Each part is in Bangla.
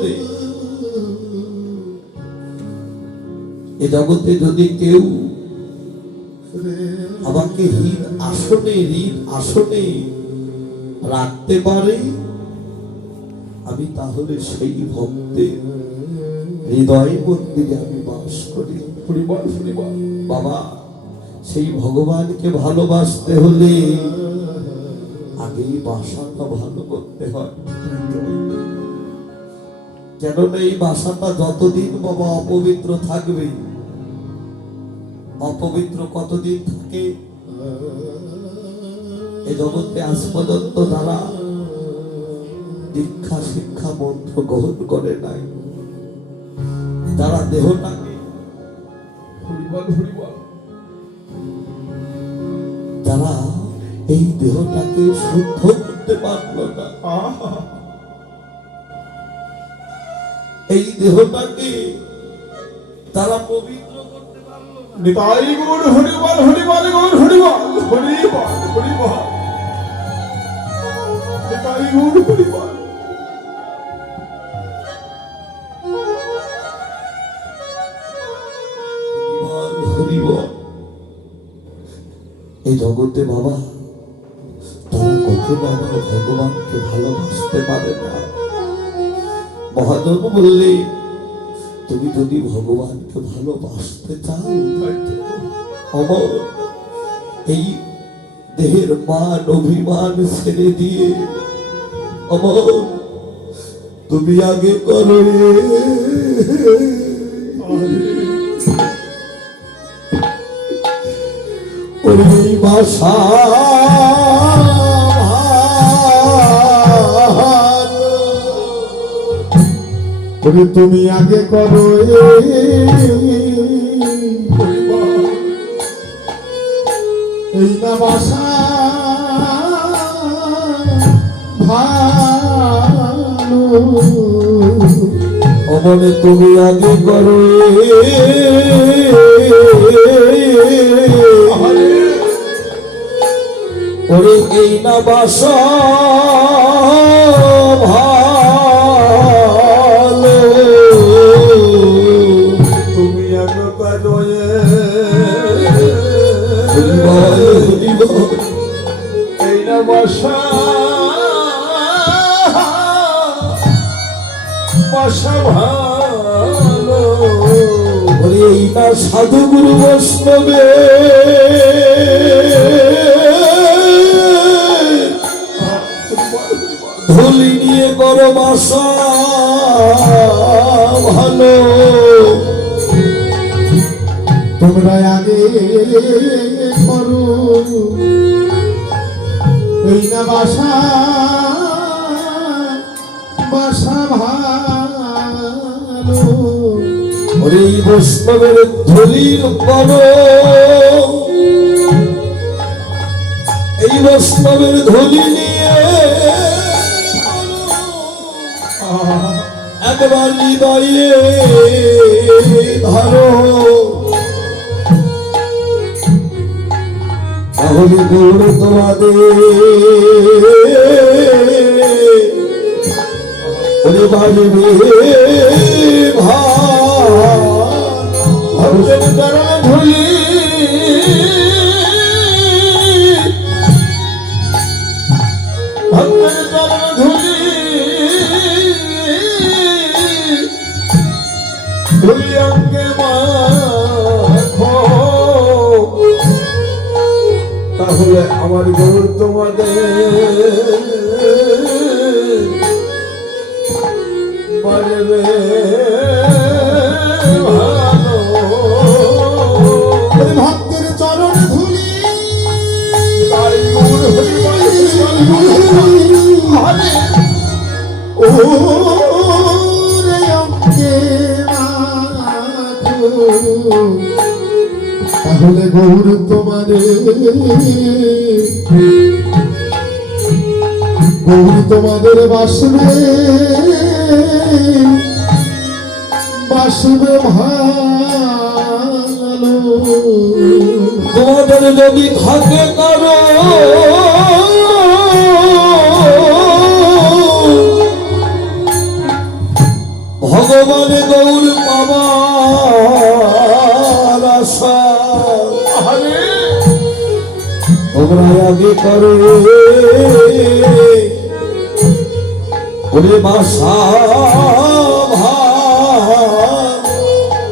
বলবে এ জগতে যদি কেউ আমাকে হীন আসনে রাখতে পারে, আমি তাহলে সেই ভক্তের হৃদয় মন্দিরে আমি বাস করি। বাবা, সেই ভগবানকে ভালোবাসতে হলে আগেই বাসাটা ভালো করতে হয়। কেননা এই বাসাটা যতদিন বাবা অপবিত্র থাকবে, অপবিত্র কতদিন থাকে এ জগতে আজ পর্যন্ত তারা দীক্ষা শিক্ষা মন্ত্র গ্রহণ করে নাই, তারা দেহটাকে তারা এই দেহটাকে শুদ্ধ করতে পারল না, এই দেহটাকে তারা পবিত্র করতে পারল না। নিতাই গৌর হরিবল হরিবল গৌর হরিবল হরিবল হরিবল নিতাই গৌর হরিবল। এই জগতে বাবা তারা কখনো আমার ভগবানকে ভালোবাসতে পারে না। মহাজন বললে, তুমি যদি ভগবানকে ভালোবাসতে চাও, আমার এই দেহের মান অভিমান ছেড়ে দিয়ে আমার তুমি আগে করো ওই বাসা তুমি আগে করো এই না বাসা ভালো, অমনে তুমি আগে করো ওরে এই না বাসা ভালো, তুমি আগে করো এই না বাসা বাসা ভালো। ওরে এই না সাধু গুরু বৈষ্ণবে ধুলি নিয়ে করো বাসা ভালো, তোমরা আগে করো এই না বাসা বাসা ভালো। ওরে এই বৈষ্ণবের ধুলির করো, এই বৈষ্ণবের ধুলি নিয়ে একবার হৃদয়ে ধরো, তাহলে গৌর তোমাদের ওরে বাড়বে ভক্তের চরণ ধুলি ভক্তের চরণ ধুলি ধুলি অঙ্গে মাখো, তাহলে আমার গৌর তোমাদের পারবে ভালো। ভক্তের চরণ ধুলি তাই গৌর হরিবল ও রে অঙ্গে মাখো, তাহলে গৌর তোমাদের বাসবে বাসবে ভালো। তোমাদের যদি থাকে করো ভগবানে গৌর পাবার আশা আরে তোমরা আগে করো ওরে বাসা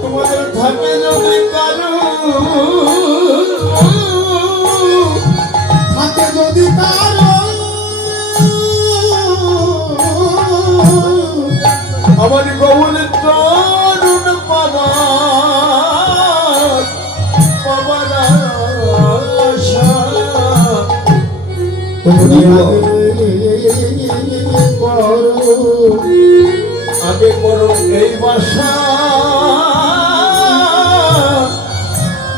তোমাদের থাকে যদি কারো থাকে যদি কারো আমার গৌরের তরুণ পাবার পাবার আশা আগে করো এই বাসা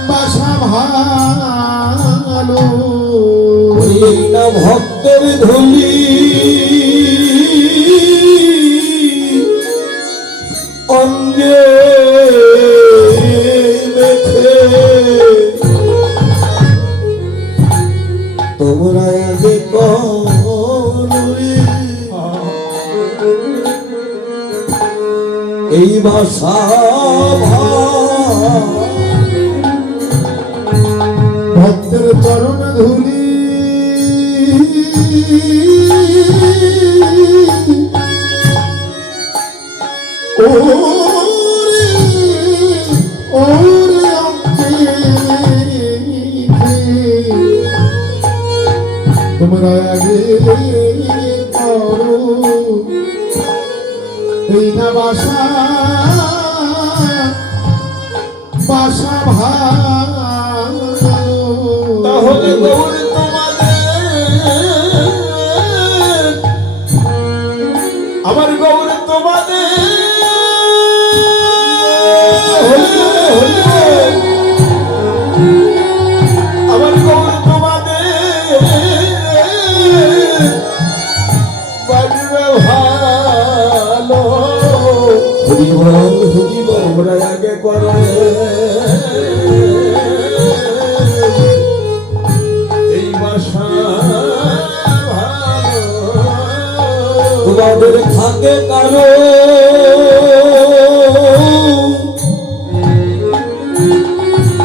বাসা ভালো এই না ভক্তের ধুলি অঙ্গে মেখে তোমরা আগে করুই এই বাসা ভক্তের চরণ ধুলি ওরে ওরে তোমরা আগে করো এই না বাসা বাসা ভালো তাহলে গৌর তোমাদের আমার গৌর তোমাদের আমার গৌর তোমাদের বাজবে ভালো হরিবল হরিবল তোমরা আগে করো এই বাসা ভালো তোমাদের থাকে কারো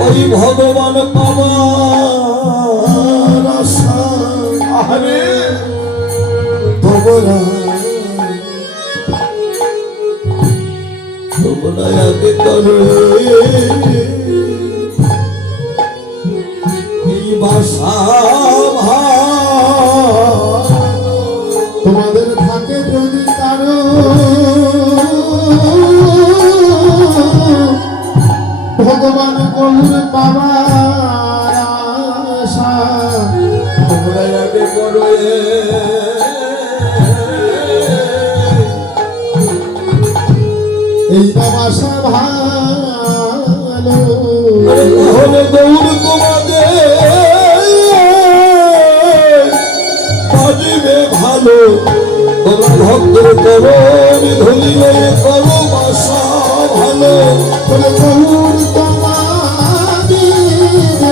ওই ভগবান পাবার আশা আরে তোমরা তোমরা আগে করো এই বাসা তোমাদের থাকে যদি কারো ভগবান গৌর পাবার আশা তোমরা আগে করো এই বাসা ভালো তাহলে গৌর তোমাদের বাজিবে ভালো তোমরা ভক্তের করণ ধুলি লয়ে করো বাসা ভালো বলে গৌর তোমাদের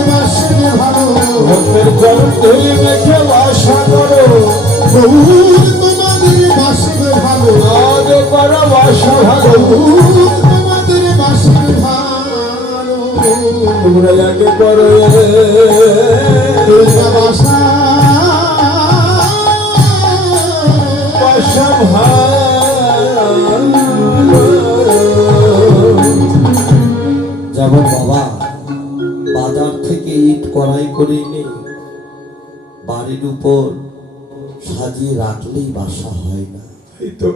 বাসবে ভালো ভক্তের চরণ ধুলি মেখে বাসা করো গৌর তোমাদের বাসবে ভালো আজ করো বাসা ভালো গৌর তোমাদের বাসবে ভালো তোমরা আগে করো এই বাসা বাসা ভালো যেমন বাবা বাজার থেকে ইট কড়াই করে এনে বাড়ির উপর সাজিয়ে রাখলেই বাসা হয় না এই তো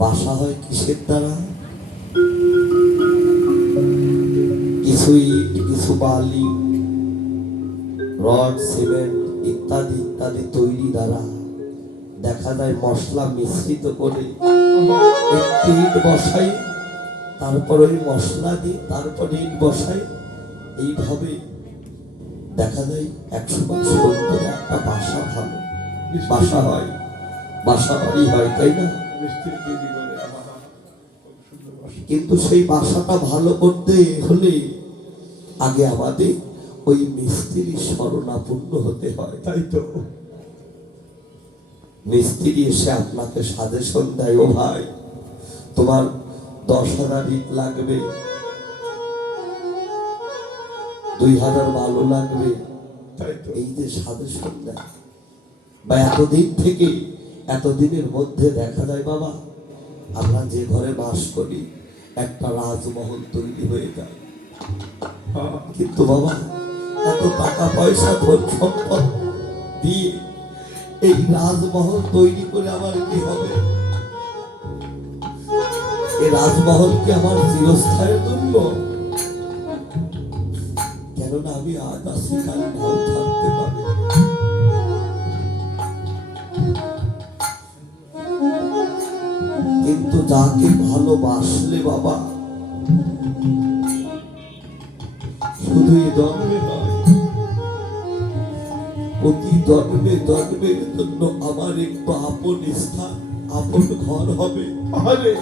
বাসা হয় কিসের দ্বারা কিছু ইট কিছু বালি রড সিমেন্ট ইত্যাদি ইত্যাদি তৈরি দ্বারা দেখা যায় মশলা মিশ্রিত করে একটি ইট বসাই তারপর ওই মশলা দিয়ে তারপর ইট বসাই এইভাবে দেখা যায় 100 সুন্দর একটা বাসা ভালো বাসা হয় বাসা বাড়ি হয় তাই না কিন্তু সেই বাসাটা ভালো করতে হলে আগে আমাদের ওই মিস্ত্রির শরণাপন্ন হতে হয় তাই তো মিস্ত্রি এসে আপনাকে সাজেশন দেয় ও ভাই তোমার 10,000 ইট লাগবে, 2,000 বালু লাগবে, তাই তো এই যে সাজেশন দেয় বা এতদিন থেকে এতদিনের মধ্যে দেখা যায় বাবা আমরা যে ঘরে বাস করি একটা রাজমহল তৈরি হয়ে যায়। হ্যাঁ, কিন্তু বাবা এত টাকা পয়সা ধন সম্পদ দিয়ে এই রাজমহল তৈরি করে আমার কি হবে? এই রাজমহল কি আমার চিরস্থায়ের জন্য? কেননা আমি আজ আছি কাল নাও থাকতে পারি। কিন্তু যাকে ভালোবাসলে বাবা শুধু এই জন্মে নয় প্রতি জন্মে জন্মের জন্য আমার একটু আপন স্থান আপন ঘর হবে। আরে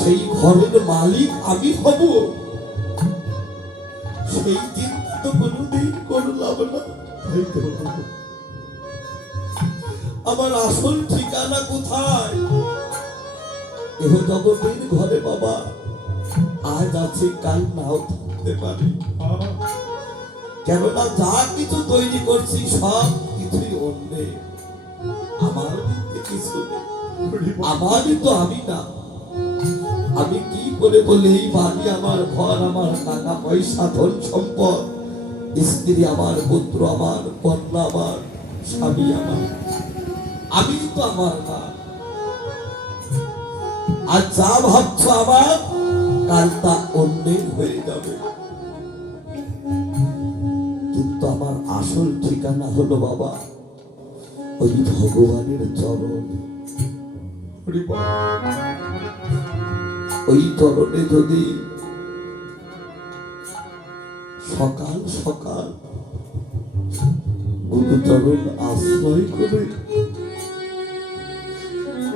সেই ঘরের মালিক আমি হব, সেই চিন্তা তো কোনোদিন করলাম না। তাই তো আমার আসল ঠিকানা কোথায়? এহ জগতের ঘরে বাবা আজ আছে কাল নাও থাকতে পারি। হ্যাঁ, কেননা যা কিছু তৈরি করছি সব কিছুই অন্যে, আমার মধ্যে কিছু নেই। হরি বল। আমারই তো আমি না। আমি কি করে বলে এই বাড়ি আমার, ঘর আমার, টাকা পয়সা ধন সম্পদ, স্ত্রী আমার, পুত্র আমার, কন্যা আমার, স্বামী আমার, আমি তো আমার না। আর যা ভাবছো আমার কাল তা অন্যের হয়ে যাবে। কিন্তু আমার আসল ঠিকানা হলো বাবা ওই ভগবানের চরণ। হরি বল। ওই চরণে যদি সকাল সকাল গুরুচরণ আশ্রয় করে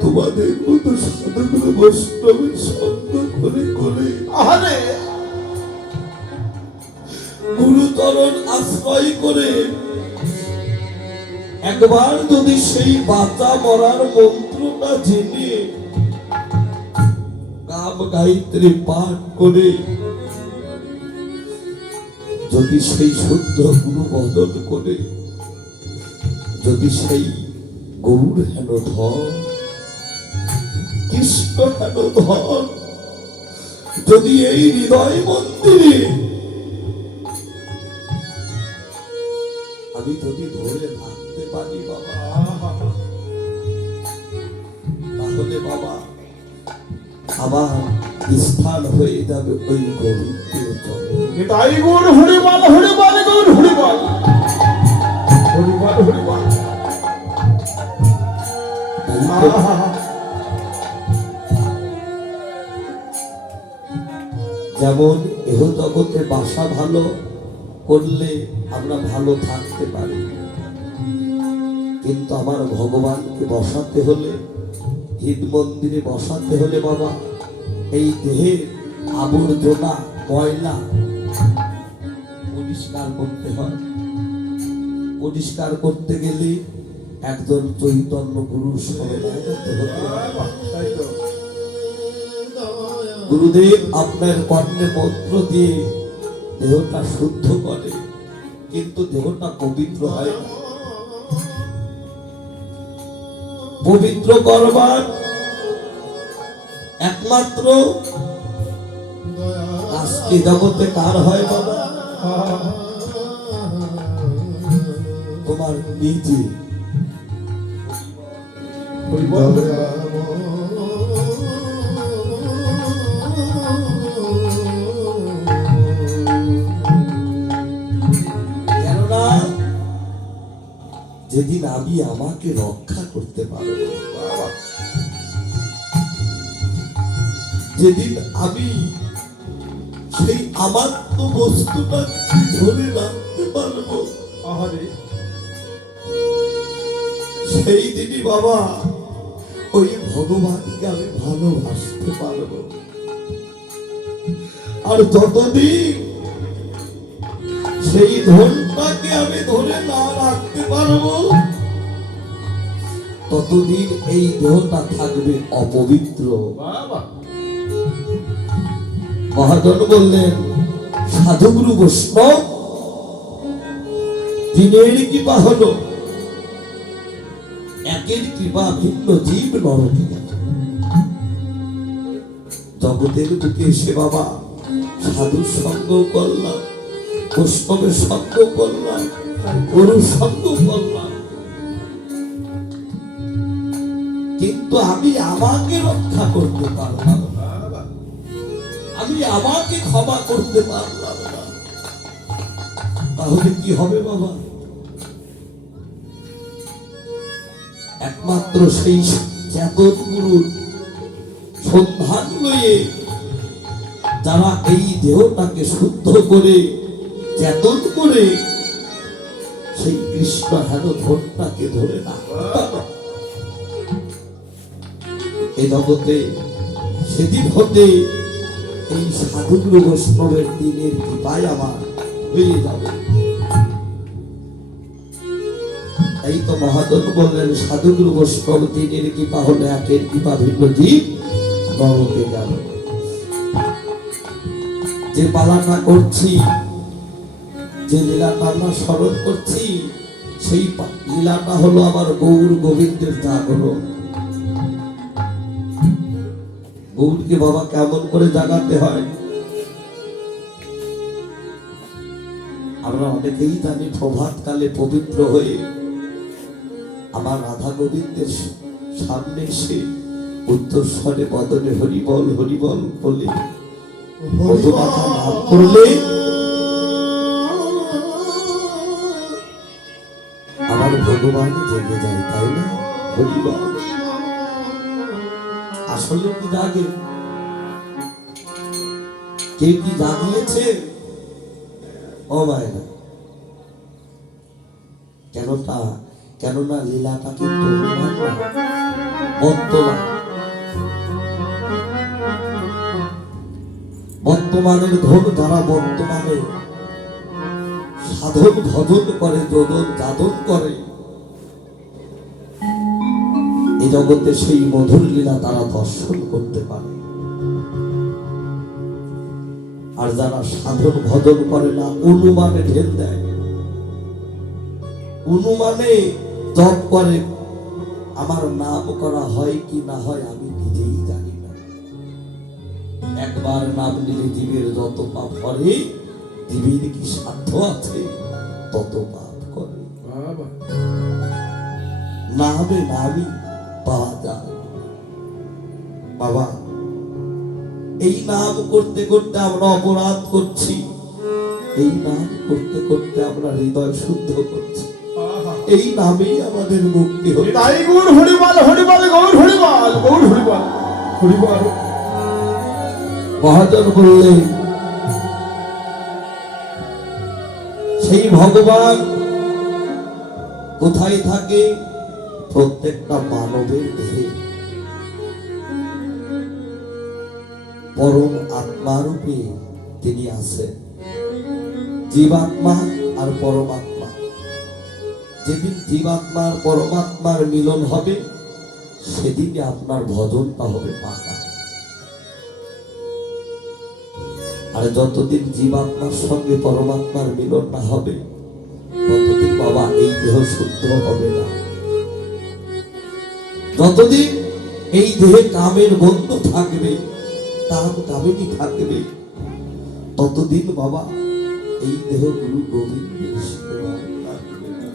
তোমাদের মতো সাধুগুলো বৈষ্ণবের সঙ্গ করে করে আরে গুরুচরণ আশ্রয় করে একবার যদি সেই বাঁচা মরার মন্ত্রটা জেনে কাম গায়ত্রী পাঠ করে যদি সেই শুদ্ধ গুরু বদল করে যদি সেই গৌর হেন ধন কৃষ্ণ হেন ধন যদি এই হৃদয় মন্দিরে আমি যদি ধরে থাকতে পারি বাবা, তাহলে বাবা আমার স্থান হয়ে যাবে ওই গরিবের চরণে। তাই গুণ হরি বল, হরি বল, গুণ হরি বল, হরি বল, হরি বল। তাই তো যেমন এহ জগতে বাসা ভালো করলে আমরা ভালো থাকতে পারি, কিন্তু আমার ভগবানকে বসাতে হলে, হিদ মন্দিরে বসাতে হলে বাবা এই দেহের আবর্জনা ময়লা পরিষ্কার করতে হয়। পরিষ্কার করতে গেলে একজন চৈতন্য গুরুর শরণাগত হতে হয়। তাই তো গুরুদেব আপনার কর্ণে মন্ত্র দিয়ে দেহটা শুদ্ধ করে, কিন্তু দেহটা পবিত্র হয় না। পবিত্র করবার একমাত্র আজকে জগতে কার হয় বাবা? তোমার নিজে। হরি বল। কেননা যেদিন আমি আমাকে রক্ষা করতে পারবো, যেদিন আমি সেই আমাত্ম বস্তুটা ধরে রাখতে পারবো, আরে সেই দিনই বাবা ওই ভগবানকে আমি ভালোবাসতে পারবো। আর যতদিন সেই ধনটাকে আমি ধরে না রাখতে পারবো, ততদিন এই দেহটা থাকবে অপবিত্র। বাবা মহাজন বললেন, সাধুগুরু বৈষ্ণব, দিনের কৃপা হলো, একের কৃপা ভিন্ন জীব নরকে গেল। জগতের বুকে এসে বাবা সাধুর সঙ্গ করলাম, বৈষ্ণবের সঙ্গ করলাম, গুরুর সঙ্গ করলাম, কিন্তু আমি আমাকে রক্ষা করতে পারলাম না, আমি আমাকে ক্ষমা করতে পারলাম না। তাহলে কি হবে বাবা? একমাত্র সেই চেতন গুরুর সন্ধান লয়ে যারা এই দেহটাকে শুদ্ধ করে চেতন করে সেই কৃষ্ণ হেন ধনটাকে ধরে না এই জগতে, সেদিন হতে এই সাধুগুরু বৈষ্ণবের দিনের কৃপায় আমার হয়ে যাবে। এই তো মহাজন বললেন, সাধুগুরু বৈষ্ণব দিনের কৃপা হলে একের কৃপা ভিন্ন জীব নরকে গেল। যে পালাটা করছি, যে লীলাটা আমরা স্মরণ করছি, সেই লীলাটা হলো আমার গৌর গোবিন্দের জাগরণ। গৌরকে বাবা কেমন করে জাগাতে হয় আমরা অনেকেই জানি। প্রভাত কালে পবিত্র হয়ে আমার রাধা গোবিন্দের সামনে এসে উচ্চস্বরে বদনে হরিবল হরিবল বলে মধুমাখা নাম করলে আমার ভগবান জেগে যায়, তাই না? হরিবল আসলে কি জাগে? কে কি জাগিয়েছে? ও মায়েরা, কেননা লীলাটা কিন্তু বর্তমানের ধন যারা বর্তমানে সাধন ভজন করে, যোজন যাদন করে, এই জগতে সেই মধুর লীলা তারা দর্শন করতে পারে। আর যারা সাধন ভজন করে না, অনুমানে ঢেল দেয়, অনুমানে জপ করে, আমার নাম করা হয় কি না হয় আমি নিজেই জানি না। একবার নাম নিলে জীবের যত পাপ করে, জীবের কি সাধ্য আছে তত পাপ করে। নামে নামই পাওয়া যায় বাবা। এই নাম করতে করতে আমরা অপরাধ করছি, এই নাম করতে করতে আমরা হৃদয় শুদ্ধ করছি, এই নামেই আমাদের মুক্তি হচ্ছে। তাই গৌর হরিবল হরিবল গৌর হরিবল গৌর হরিবল হরিবল। মহাজন বললেন, সেই ভগবান কোথায় থাকে? প্রত্যেকটা মানবের দেহে পরম আত্মা রূপে তিনি আছেন। জীবাত্মা আর পরমাত্মা, যেদিন জীবাত্মা আর পরমাত্মার মিলন হবে, সেদিনই আপনার ভজনটা হবে পাকা। আর যতদিন জীবাত্মার সঙ্গে পরমাত্মার মিলন না হবে, ততদিন বাবা এই দেহ শুদ্ধ হবে না। যতদিন এই দেহে কামের বন্ধু থাকবে, কাম কামিনী থাকবে, ততদিন বাবা এই দেহ গুরু গোবিন্দের সেবায় থাকবে না।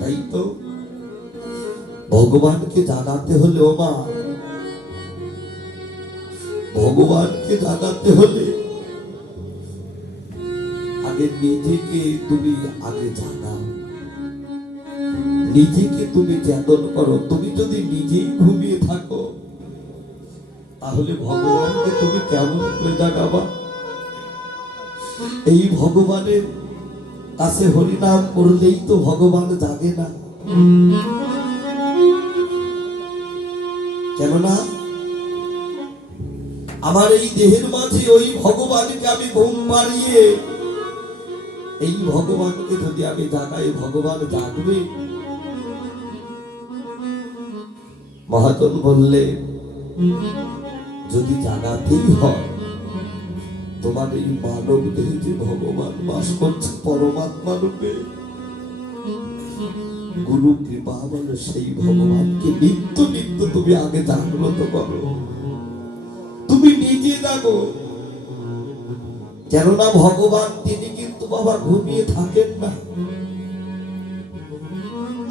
তাই তো ভগবানকে জানাতে হলে, ও মা, ভগবানকে জানাতে হলে আগে নিজেকে তুমি আগে জানাও, নিজেকে তুমি চেতন করো। তুমি যদি নিজেই ঘুমিয়ে থাকো, তাহলে ভগবানকে তুমি কেমন করে জাগাবা? এই ভগবানের কাছে হরিনাম করলেই তো ভগবান জাগে না। কেননা আমার এই দেহের মাঝে ওই ভগবানকে আমি ঘুম পাড়িয়ে, এই ভগবানকে যদি আমি জাগাই, ভগবান জাগবে। মহাজন বললে, যদি জানাতেই হয় তোমার এই মানব দেহে যে ভগবান বাস করছে পরমাত্মা রূপে, গুরু কৃপা বলে সেই ভগবানকে নিত্য নিত্য তুমি আগে জাগ্রত করো, তুমি নিজে জাগো। কেননা ভগবান তিনি কিন্তু বাবা ঘুমিয়ে থাকেন না।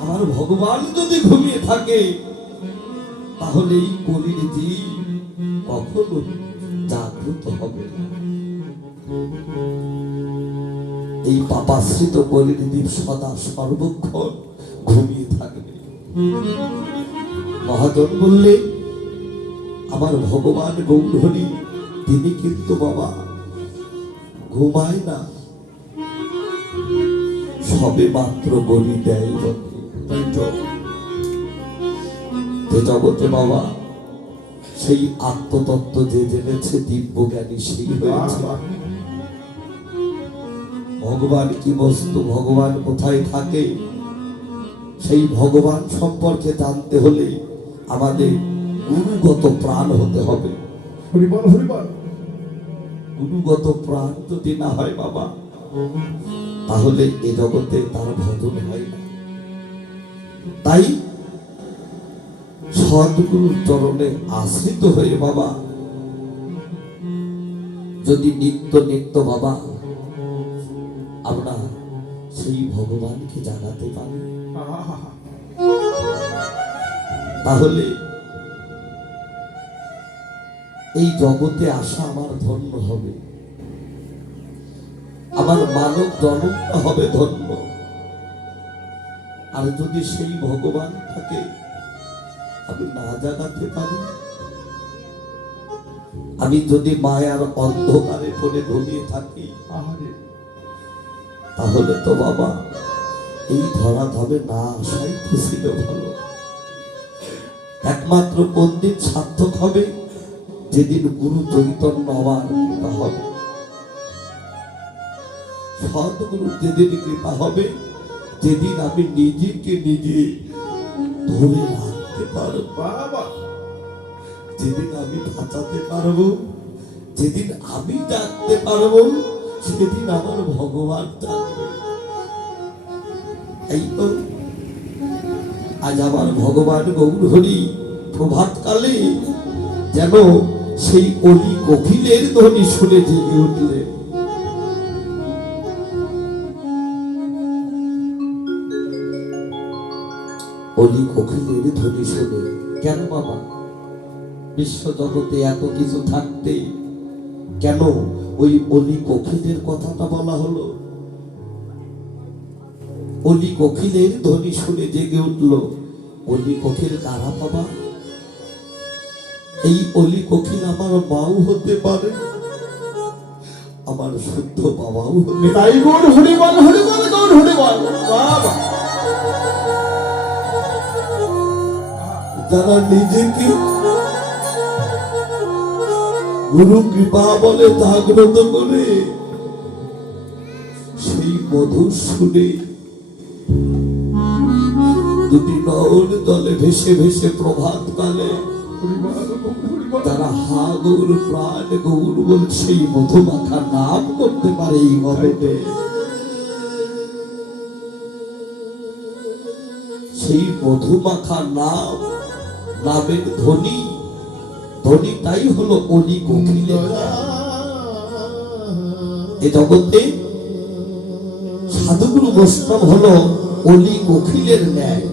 আমার ভগবান যদি ঘুমিয়ে থাকে তাহলে এই কলির জীব কখনো জাগ্রত হবে না। এই পাপাশ্রিত কলির জীব সদা সর্বক্ষণ ঘুমিয়ে থাকবে। মহাজন বললে, আমার ভগবান গৌরহরি তিনি কিন্তু বাবা ঘুমায় না, সবে মাত্র বলি দেয় বটে। যে জগতে বাবা সেই আত্মতত্ত্ব যে জেনেছে দিব্য জ্ঞানী সেই হয়েছে। ভগবান কি বস্তু, ভগবান কোথায় থাকে, সেই ভগবান সম্পর্কে জানতে হলে আমাদের গুরুগত প্রাণ হতে হবে। হরিবল হরিবল। গুরুগত প্রাণ যদি না হয় বাবা, তাহলে এ জগতে তার ভজন হয় না। তাই সদ্গুরুর চরণে আশ্রিত হয়ে বাবা যদি নিত্য নিত্য বাবা আমরা সেই ভগবানকে জানাতে পারি, তাহলে এই জগতে আসা আমার ধন্য হবে, আমার মানব জন্মটা হবে ধন্য। আর যদি সেই ভগবানটাকে আমি না জাগাতে পারি, আমি যদি মায়ার অন্ধকারে পড়ে ঘুমিয়ে থাকি, তাহলে তো বাবা এই ধরা ধামে না আসাই তো ছিল ভালো। একমাত্র কোন দিন সার্থক হবে, যেদিন গুরু চৈতন্য আমার কৃপা হবে, সদ্গুরু যেদিন কৃপা হবে, যেদিন আমি নিজেকে নিজে ধরে রাখতে পারবো বাবা, যেদিন আমি বাঁচাতে পারবো, যেদিন আমি জানতে পারবো, সেদিন আমার ভগবান জানবে। এই তো আজ আমার ভগবান গৌরহরি প্রভাতকালে যেন সেই অলি কোকিলের ধ্বনি শুনে জেগে উঠলেন। অলি কোকিলের ধ্বনি শুনে কেন বাবা বিশ্ব জগতে এত কিছু থাকতে কেন ওই অলি কোকিলের কথাটা বলা হলো? অলি কোকিলের ধ্বনি শুনে জেগে উঠলো। অলি কোকিল কারা বাবা? এই অলি কোকিল আমার মাও হতে পারে, আমার শুদ্ধ বাবাও হতে তাই গৌর হরিবল হরিবল গৌর হরিবল বাবা। যারা নিজেকে গুরু কৃপা বলে জাগ্রত করে সেই মধুর সুরে দুটি নয়ন জলে ভেসে ভেসে প্রভাত কালে তারা হা গৌর প্রাণ গৌর বলে সেই মধুমাখা নাম করতে পারে এই মদতে, সেই মধুমাখা নাম, নামের ধ্বনি, ধ্বনিটাই হলো অলি কোকিলের। এ জগতে সাধুগুরু বৈষ্ণব হলো অলি কোকিলের ন্যায়।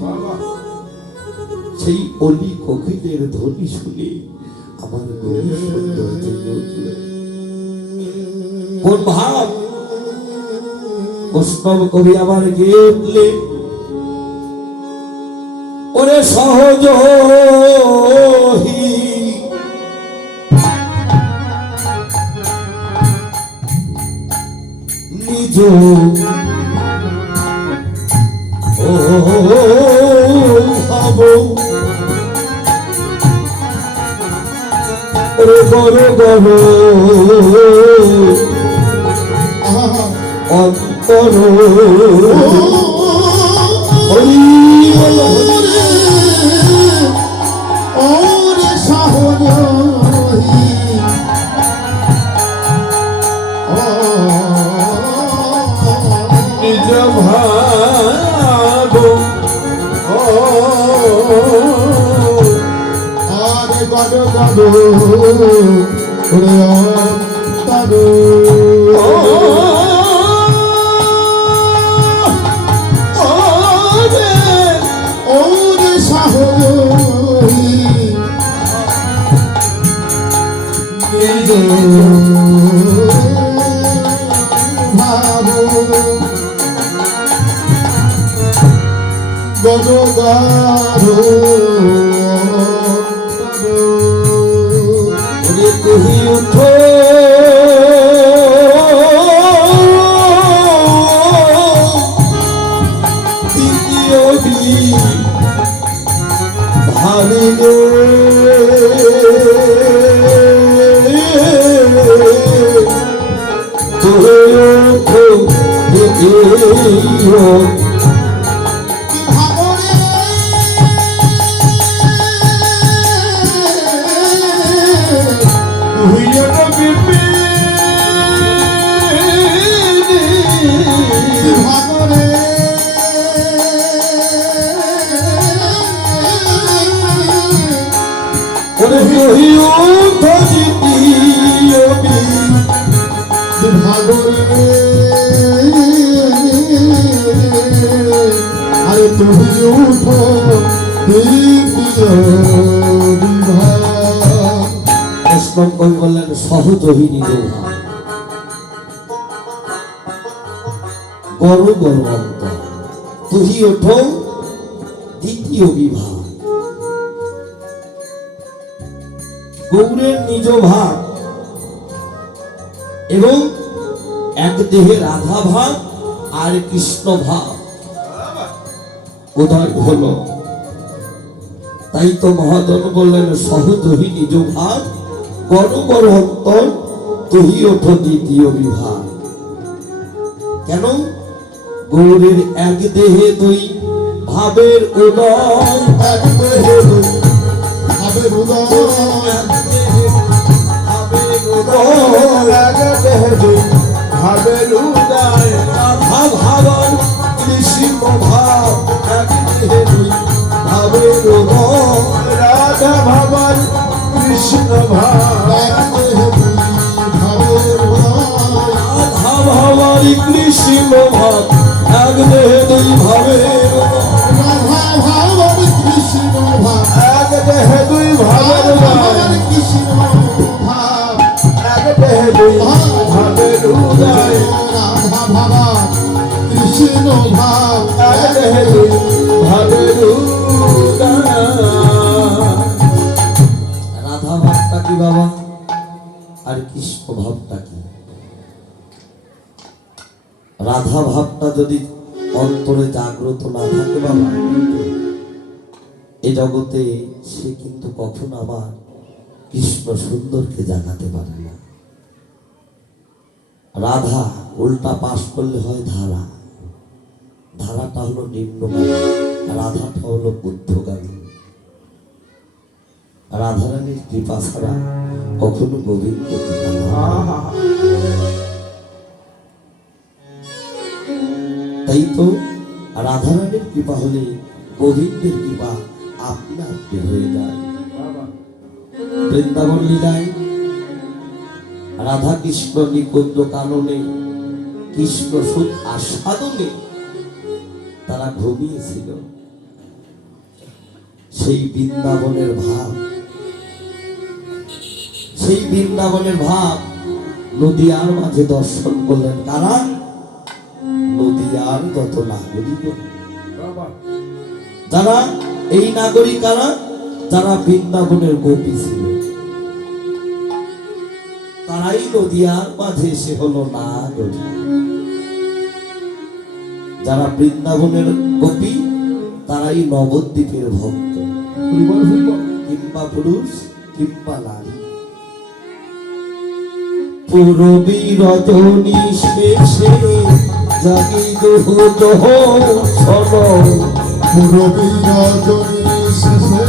সেই অলি কোকিলের ধ্বনি শুনে আমার কোন ভাব বৈষ্ণব কবি আমার গেয়ে উঠলে, ওরে সহজ নিজ ভাব ওরে বড় বড় অন্তর ওরে সহজহি নিজ ভাগ আরে গড গড ওরে অন্তর ওরে সহজহি নিজ ভাবো গদগারো ওরে কহি উঠো দ্বিতীয় ভাবিলে আরে তুমি উঠো অষ্টম কবি বললেন সহজহিনী দোহা বড় বলবন্ত তুহি ওঠো দ্বিতীয় বিভাগ। গৌরের নিজ ভাগ এবং এক দেহে রাধা ভাগ আর কৃষ্ণ ভাগ উদয় হলো। তাই তো মহাজন বললেন সহজহি নিজ ভাগ বড় বড় অন্তর তুহি ওঠো দ্বিতীয় বিভাগ। কেন? গৌরের এক দেহে দুই ভাবের উদয়, এক দেহে দুই ভাবের উদয়, এক দেহে ভাবের উদয়, এক দেহে দুই ভাবের উদয়, রাধা ভাবন কৃষ্ণ ভাব, এক দেহে দুই ভাবের উদয়, রাধা ভাবন কৃষ্ণ ভাব, এক দেহে দুই ভাবের উদয়, রাধা ভাবন কৃষ্ণ ভাব, এক দেহে দুই ভাবের উদয়, রাধা ভাবন কৃষ্ণ ভাব, এক দেহে দুই ভাবের উদয়, কৃষ্ণ ভাব, এক দেহে দুই ভাবের উদয়, রাধা ভাবন কৃষ্ণ ভাব, এক দেহে দুই ভাবের উদয়। রাধা ভাবটা কি বাবা আর কৃষ্ণ ভাবটা কি? রাধা ভাবটা যদি অন্তরে জাগ্রত না থাকে বাবা, এই জগতে সে কিন্তু কখনো আমার কৃষ্ণ সুন্দরকে জাগাতে পারে না। রাধা উল্টা পাশ করলে হয় ধারা, ধারাটা হলো নিম্নগামী, রাধাটা হলো ঊর্ধ্বগামী। রাধারানীর কৃপা ছাড়া কখনো গোবিন্দ কৃপা হয়। তাই তো রাধারানীর কৃপা হলে গোবিন্দের কৃপা আপনা আপনি হয়ে যায়। বৃন্দাবন লীলায় রাধা কৃষ্ণ নিকুঞ্জ কাননে কৃষ্ণ সুখ আস্বাদনে তারা ঘুমিয়েছিল। সেই বৃন্দাবনের ভাব, সেই বৃন্দাবনের ভাব নদিয়ার মাঝে দর্শন করলেন কারা? নদিয়ার যত নাগরিক, যারা এই নাগরিকারা যারা বৃন্দাবনের গোপী ছিল, তারাই নদিয়ার মাঝে এসে হলো নাগরিক। যারা বৃন্দাবনের গোপী তারাই নবদ্বীপের ভক্ত, কিংবা পুরুষ কিংবা নারী। পূরবী রজনী শেষে জাগিদ দোহ সন, পুরবী রজনী শেষে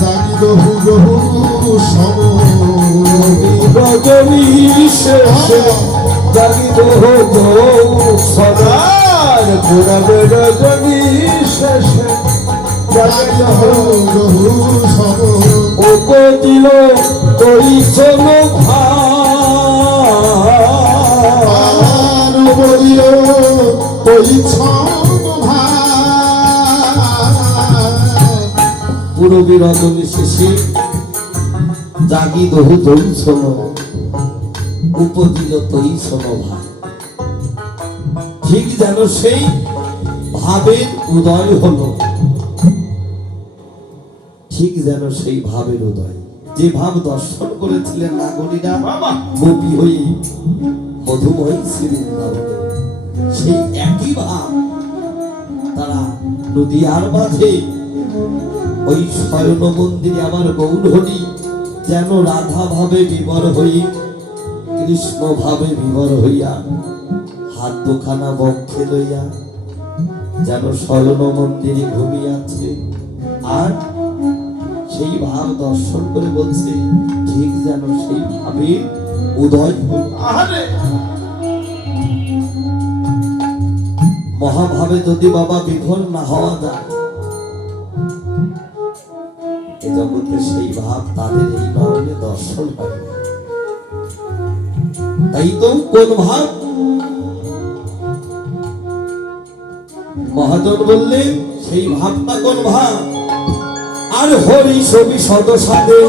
জাগিদ গহু গহু সম রজনী শেষে জাগিব সদার পুরবে রজনী শেষে জাগিব গহু সম উপদিল কইছন আর বলিও পরিচ্ছন্ন পুরবী রজনী শেষে জাগি দহু দইছন উপদিল তৈছন ভাই। ঠিক যেন সেই ভাবের উদয় হলো, ঠিক যেন সেই ভাবের উদয়, যে ভাব দর্শন করেছিলেন নাগরীরা বাবা গোপী হয়ে মধুময় শ্রীবৃন্দাবনে, সেই একই ভাব তারা নদীয়ার মাঝে ওই শয়ন মন্দিরে আমার গৌরহরি যেন রাধা ভাবে বিবর হই, কৃষ্ণ ভাবে বিবর হইয়া হাত দুখানা বক্ষে লইয়া যেন শয়ন মন্দিরে ঘুমিয়াছে। আর সেই ভাব দর্শন করে বলছে ঠিক যেন সেই ভাবে উদয় হল। আহারে মহাভাবে যদি বাবা বিফল না হওয়া যায়, এ জগতে সেই ভাব তাদের এই নয়নে দর্শন হয় না। তাই তো কোন ভাব? মহাজন বললেন সেই ভাবটা কোন ভাব? আর হরি ছবি সদসাদে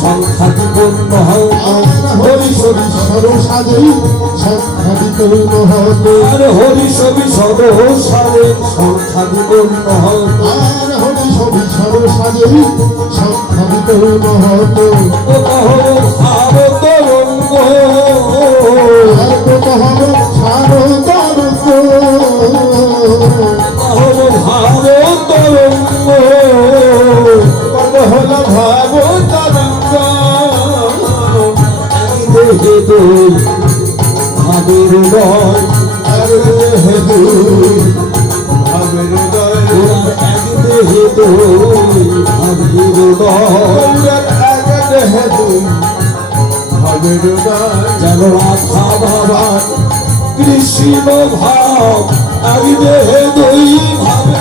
সংখ্যাতি পূর্ণ হও, হরি ছবি সরসাদে সংখ্যাতি পূর্ণ হত আর হরি ছবি সদসাদে সংখ্যাতি পূর্ণ হও, আর হরি ছবি সরসাদে সংখ্যাতি পূর্ণ হত ভাব তরঙ্গ আর কতহর ছাড় তরঙ্গ ভাব তরঙ্গ হল ভাব তরঙ্গ দেহে দুই ভাবের উদয়, আর দেহে দুই ভাবের উদয় এক দেহে দুই ভাবের উদয়, এক দেহে দুই ভাবের উদয় যেন রাধা বাবার কৃষ্ণ ভাব এক দেহে দুই ভাবে,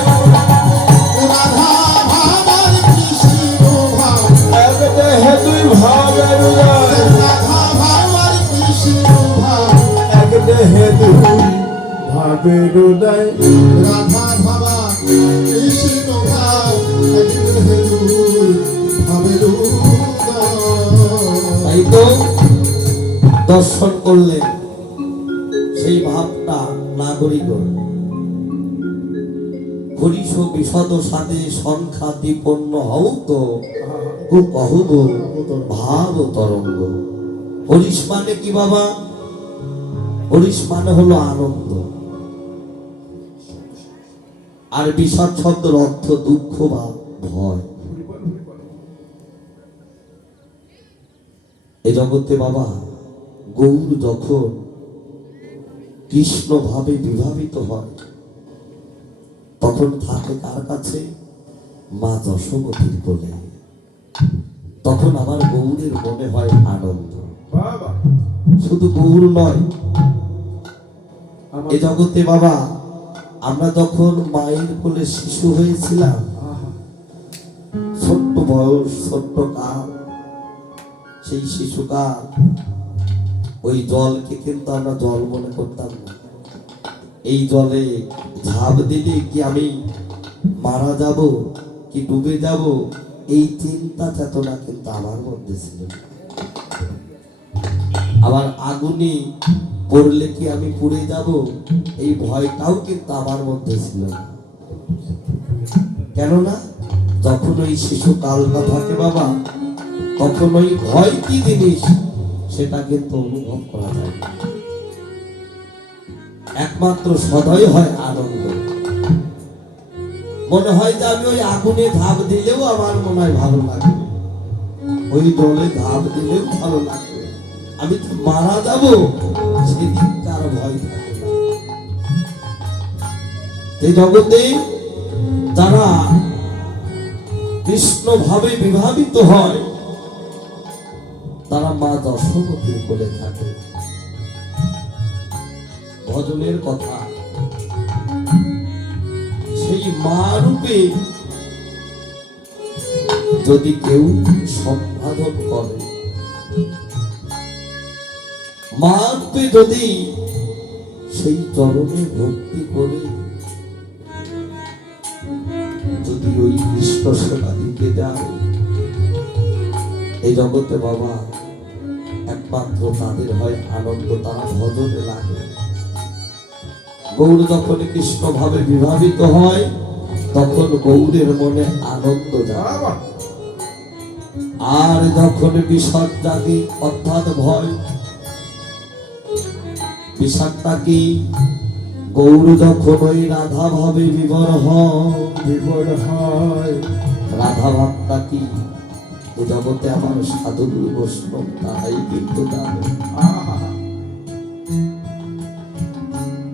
রাধা ভাবার কৃষ্ণ ভাব এক দেহে দুই ভাবের উদয়, রাধা ভাবার কৃষ্ণ ভাব এক দেহে দুই ভাবের উদয় রাধা ভাবা কৃষ্ণ ভাব এক দেহে দুই ভাবের উদয় তাই তো দর্শন করলেন সেই ভাবটা নাগরিক হরিষ বিশদ সাদে সংখ্যা বিপন্ন হও তো কহব ভাব তরঙ্গ। হরিষ মানে কি বাবা? হরিষ মানে হলো আনন্দ, আর বিষাদ শব্দের অর্থ দুঃখ বা ভয়। এ জগতে বাবা গৌর যখন কৃষ্ণ ভাবে বিভাবিত হয় তখন থাকে কার কাছে? মা যশোমতীর কোলে। তখন আমার গৌরের মনে হয় আনন্দ। বাবা শুধু গৌর নয়, এ জগতে বাবা আমরা যখন মায়ের কোলে শিশু হয়েছিলাম, ছোট্ট বয়স, ছোট্ট কাল, সেই শিশুকাল ওই জলকে কিন্তু আমরা জল মনে করতাম না। এই জলে ঝাঁপ দিলে কি আমি মারা যাব কি ডুবে যাব, এই চিন্তা চেতনা কিন্তু আমার মধ্যে ছিল। আবার আগুনে পড়লে কি আমি পুড়ে যাব, এই ভয়টাও কিন্তু আমার মধ্যে ছিল না। কেননা যখন ওই শিশু কালটা থাকে বাবা, তখন ওই ভয় কি জিনিস সেটা কিন্তু অনুভব করা যায় না। একমাত্র সদয় হয় আনন্দ। মনে হয় যে আমি ওই আগুনে ঝাঁপ দিলেও আমার মনে হয় ভালো লাগবে, ওই জলে ঝাঁপ দিলেও ভালো লাগবে, আমি তো মারা যাব সেদিন তার ভয় থাকে না। এই জগতে যারা কৃষ্ণ ভাবে বিভাবিত হয় তারা মা দশমতীর কোলে থাকে। ভজনের কথা, সেই মা রূপে যদি কেউ সম্পাদন করে, মা রূপে যদি সেই চরণে ভক্তি করে, যদি ওই কৃষ্ণ সেবা দিতে যায়, এই জগতে বাবা একমাত্র তাদের হয় আনন্দ, তারা ভজনে লাগে। গৌর যখন কৃষ্ণ ভাবে বিভাবিত হয় তখন গৌরের মনে আনন্দ যায়। আর যখন বিষাদ জাগে অর্থাৎ ভয়, বিষাদটা কি? গৌর যখন ওই রাধা ভাবে বিভোর হয়, রাধা ভাবটা কি? এ জগতে আমার সাধু বৈষ্ণব তারাই কিন্তু জানে।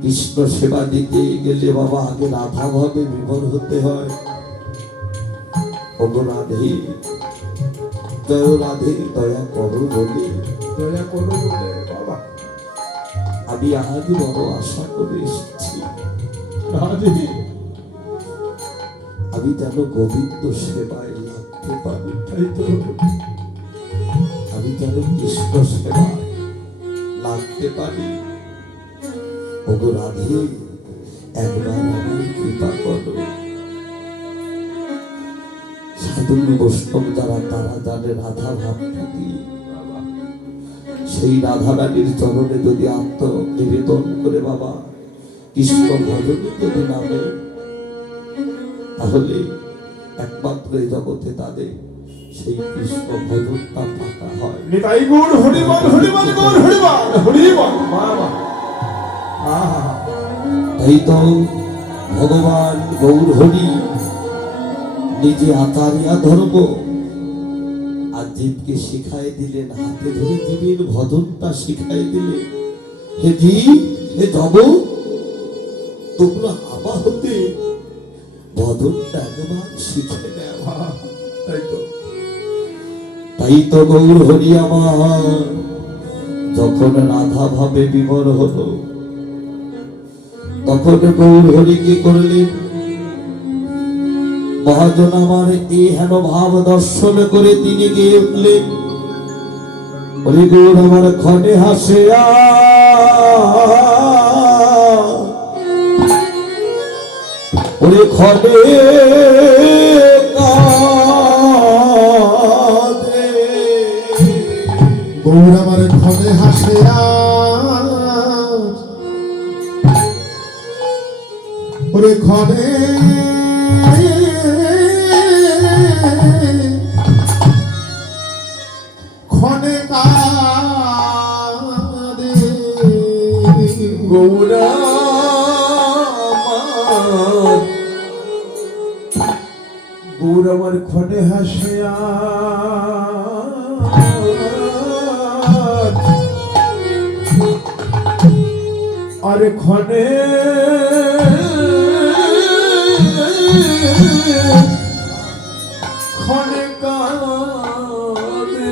কৃষ্ণ সেবা দিতে গেলে বাবা আগে রাধা ভাবে বিভোর হতে হয়। ওগো রাধে, জয় রাধে, দয়া করো বলে, দয়া করো বলে বাবা আমি আজ বড় আশা করে এসেছি। রাধে, আমি যেন গোবিন্দ সেবায় লাগতে পারি, তাই তো আমি যেন কৃষ্ণ সেবায় লাগতে পারি। ওগো রাধে, একবার আমার কৃপা করো। সাধু বৈষ্ণব যারা তারা জানে রাধা ভাবটা কি। সেই রাধা রানীর চরণে যদি আত্ম নিবেদন করে বাবা কৃষ্ণ ভজনে যদি নামে, তাহলে একমাত্র এই জগতে তাদের সেই কৃষ্ণ ভজনটা পাকা হয়। নিতাই গৌর হরিবল, হরিবল গৌর হরিবল, হরিবল বাবা। তাই তো ভগবান গৌর হরি নিজে আচারিয়া ধর্ম আর জীবকে শিখাই দিলেন, হাতে ধরে জীবের ভজনটা শিখাই দিলেন। হে জীব, হে জগৎ, তোমরা আমার হতে ভজনটা একবার শিখে নেওয়া। তাই তো গৌর হরি আমার যখন রাধা ভাবে বিভোর হলো, তখন গৌর হরি কি করলেন? মহাজন আমার এই হেন ভাব দর্শন করে তিনি গিয়ে উঠলেন, হরি গৌর আমার ক্ষণে হাসে ওরে ক্ষণে গৌর আমার ক্ষণে হাসে ওরে ক্ষণে ক্ষণে কাঁদে গৌরা গৌর আমার ক্ষণে হাসে আরে ক্ষণে ক্ষণে কাঁদে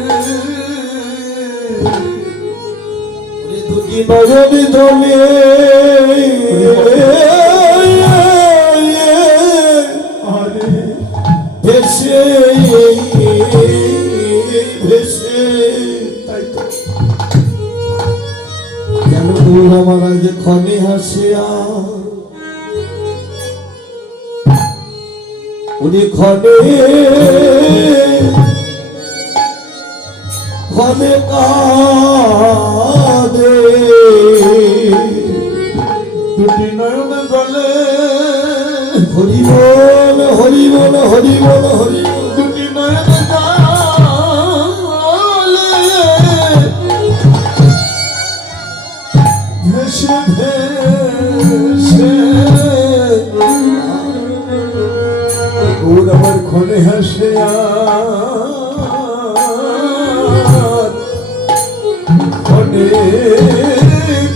দুটি নয়নে জলে ভেসে ভেসে যেন গৌর আমার আজ ক্ষণে হাসিয়া উনি ক্ষণে ক্ষণে কাঁদে দুটি নয়ন গলে হরি বল হরি বল হরি বল হরি বল। দুটি নয়ন গলে ভেসে ভেসে গৌর আমার ক্ষণে হাসে ক্ষণে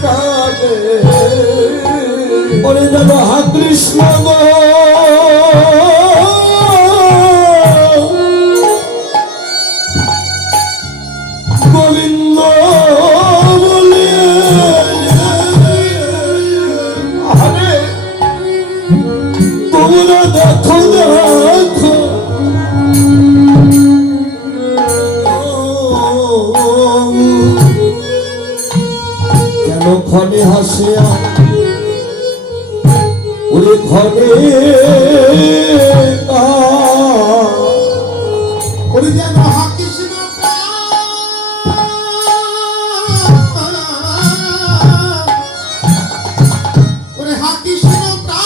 কাঁদে ওরে যেন হা কৃষ্ণ গো হাসিয়া ওরে ঘরে ওরে যেন হাকিস না ওরে হাকিস না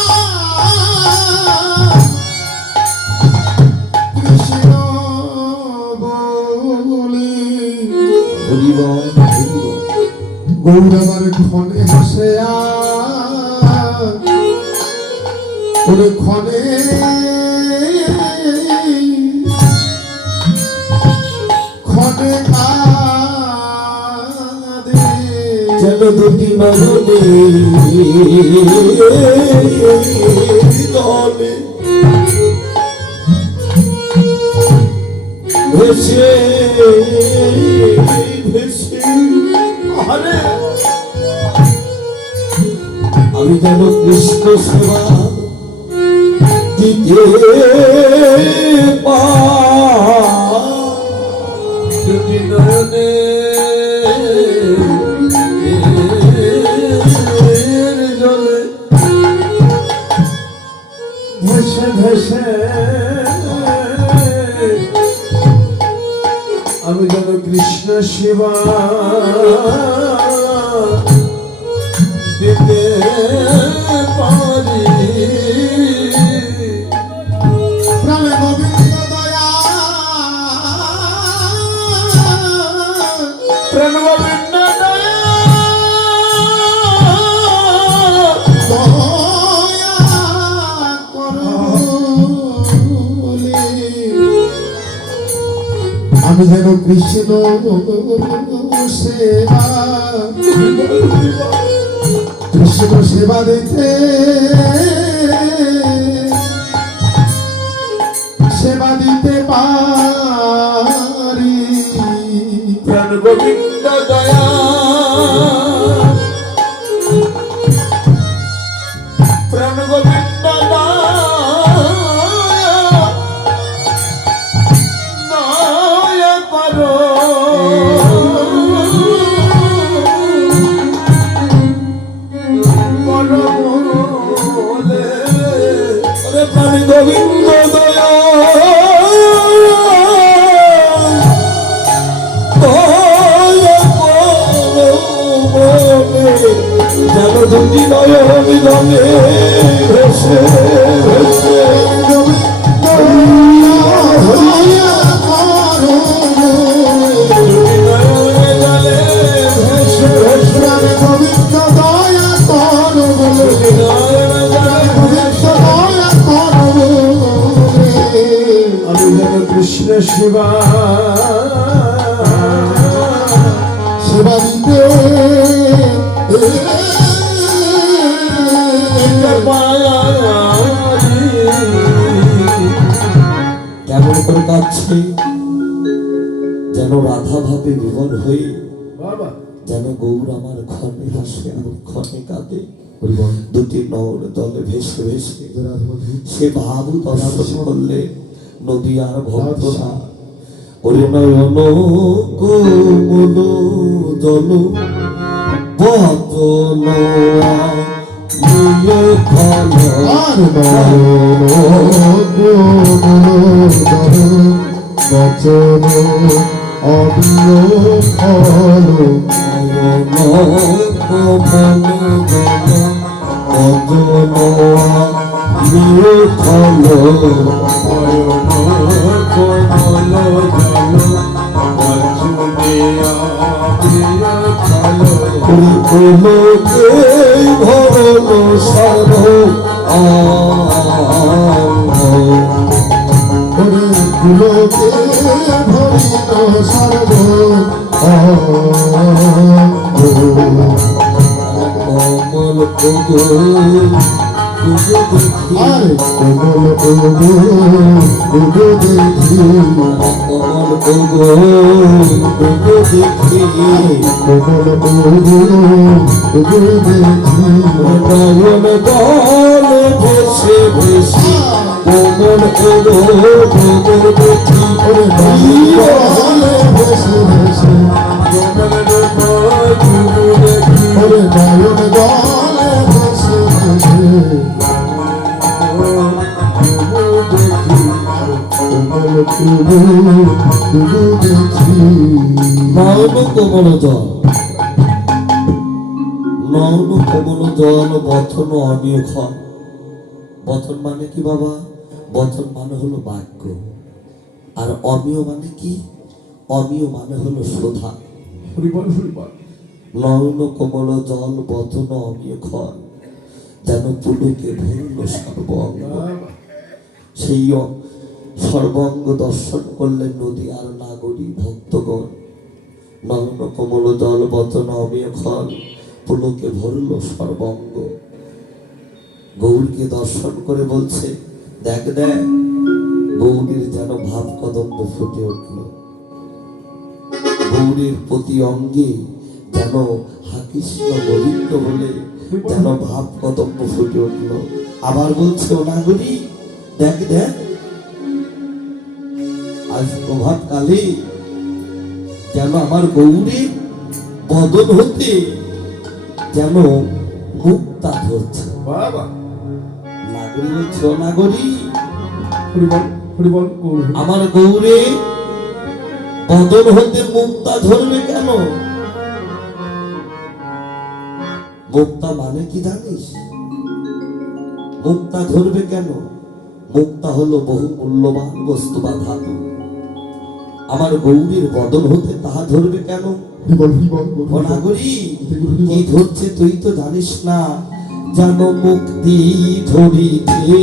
কৃষ্ণ বলে গৌরবার ক্ষণে হাসে ওরে ক্ষণে ক্ষণে কাঁদে যেন দুটি নয়নে দলে ভেসে ভেসে আরে আমি যেন কৃষ্ণ সেবা দিতে দুটি নয়নে জলে ভেসে ভেসে আমি যেন কৃষ্ণ সেবা দিতে পারি প্রাণে গোবিন্দ দয়া প্রাণ গোবিন্দ দয়া দয়া করো বলে আমি যেন কৃষ্ণ সেবা কৃষ্ণ সেবা দিতে পারি প্রাণ গোবিন্দ দয়া প্রাণ গোবিন্দ দয়া করো প্রাণ গোবিন্দ দয়া যেন দুটি নয়ন দলে ভেসে ভেসে গোবিন্দ দয়া করো আমি যেন কৃষ্ণ শিবা সেবা দিতে কেমন করে কাঁদছে যেন রাধা ভাবে বিমল হয়ে বাবা যেন গৌর আমার ক্ষণে হাসে আমার ক্ষণে কাঁদে দুটি নৌর দলে ভেসে ভেসে সে ভাবু দর্শন করলে নদীয়ার ভক্তরা ওরে নয়ন কোমল জল বদন নীল ফল আর বচন অবিয় ফল ভরল সর্ব গুলোকে ভরিল সর্ব কমল আরে কোমল দেখি কমল দেখি কোমল দেখি নয়ন দলে ভেসে ভেসে কোমল দেখি ভেসে ভেসে নয়ন ডুবেছি। নয়ন কোমল জল, নয়ন কোমল জল বচন অনিয় ক্ষণ। বচন মানে কি বাবা? বচন মানে হলো বাক্য, আর অমিয় মানে কি? অমিয় মানে হলো শোধা। হরিবল হরিবল। নয়ন কোমল জল বচন অমিয় ক্ষণ, যেন পুলকে ভরল সর্বঙ্গ। সেই সর্বঙ্গ দর্শন করলেন নদী আর নাগরী ভক্তগণ। নয়ন কোমল জল বচন অমিয় ক্ষণ, পুলকে ভরল সর্বঙ্গ। গৌরকে দর্শন করে বলছে, দেখ দেখ, গৌরীর যেন ভাব কদম্ব ফুটে উঠল। গৌরীর প্রতি অঙ্গে যেন হা কৃষ্ণ গোবিন্দ বলে যেন ভাব কদম্ব ফুটে উঠল। আবার বলছে, ও নাগরী দেখ দেখ, আজ প্রভাত কালে যেন আমার গৌরী বদন হতে যেন মুক্তা ধরছে। বাবা নাগরী বলছে, ও নাগরী, হরিবল হরিবল গৌর হরি। আমার গৌরে বদন হতে মুক্তা ধরবে কেন? মুক্তা মানে কি জানিস? মুক্তা ধরবে কেন? মুক্তা হলো বহু মূল্যবান বস্তু বা ধাতু। আমার গৌরীর বদন হতে তাহা ধরবে কেন? হরিবল হরিবল গৌর ও হরি। নাগরী, কি ধরছে তুই তো জানিস না? যেন মুক্তি ধরিছে,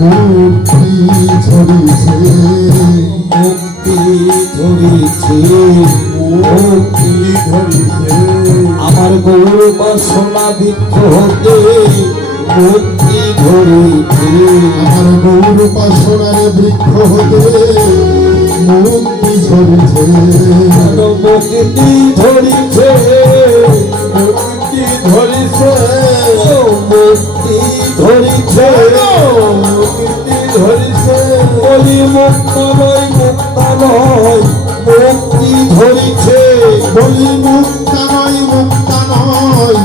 মুক্তি ঝরিছে, মুক্তি ধরিছে, মুক্তি ধরিছে। আমার গৌর বাসনা বৃক্ষ হতে মুক্তি ধরিছে। আমার গৌর পাশনার বৃক্ষ হতে মুক্তি ঝরিছে। যেন মুক্তি ধরিছে, মুক্তি ধরিছে। ও মুক্তি ধরিছে। মুক্তি ধরিছে। বলি মুক্তা নয়, মুক্তা নয়, মুক্তি ধরিছে। বলি মুক্তা নয়, মুক্তা নয়,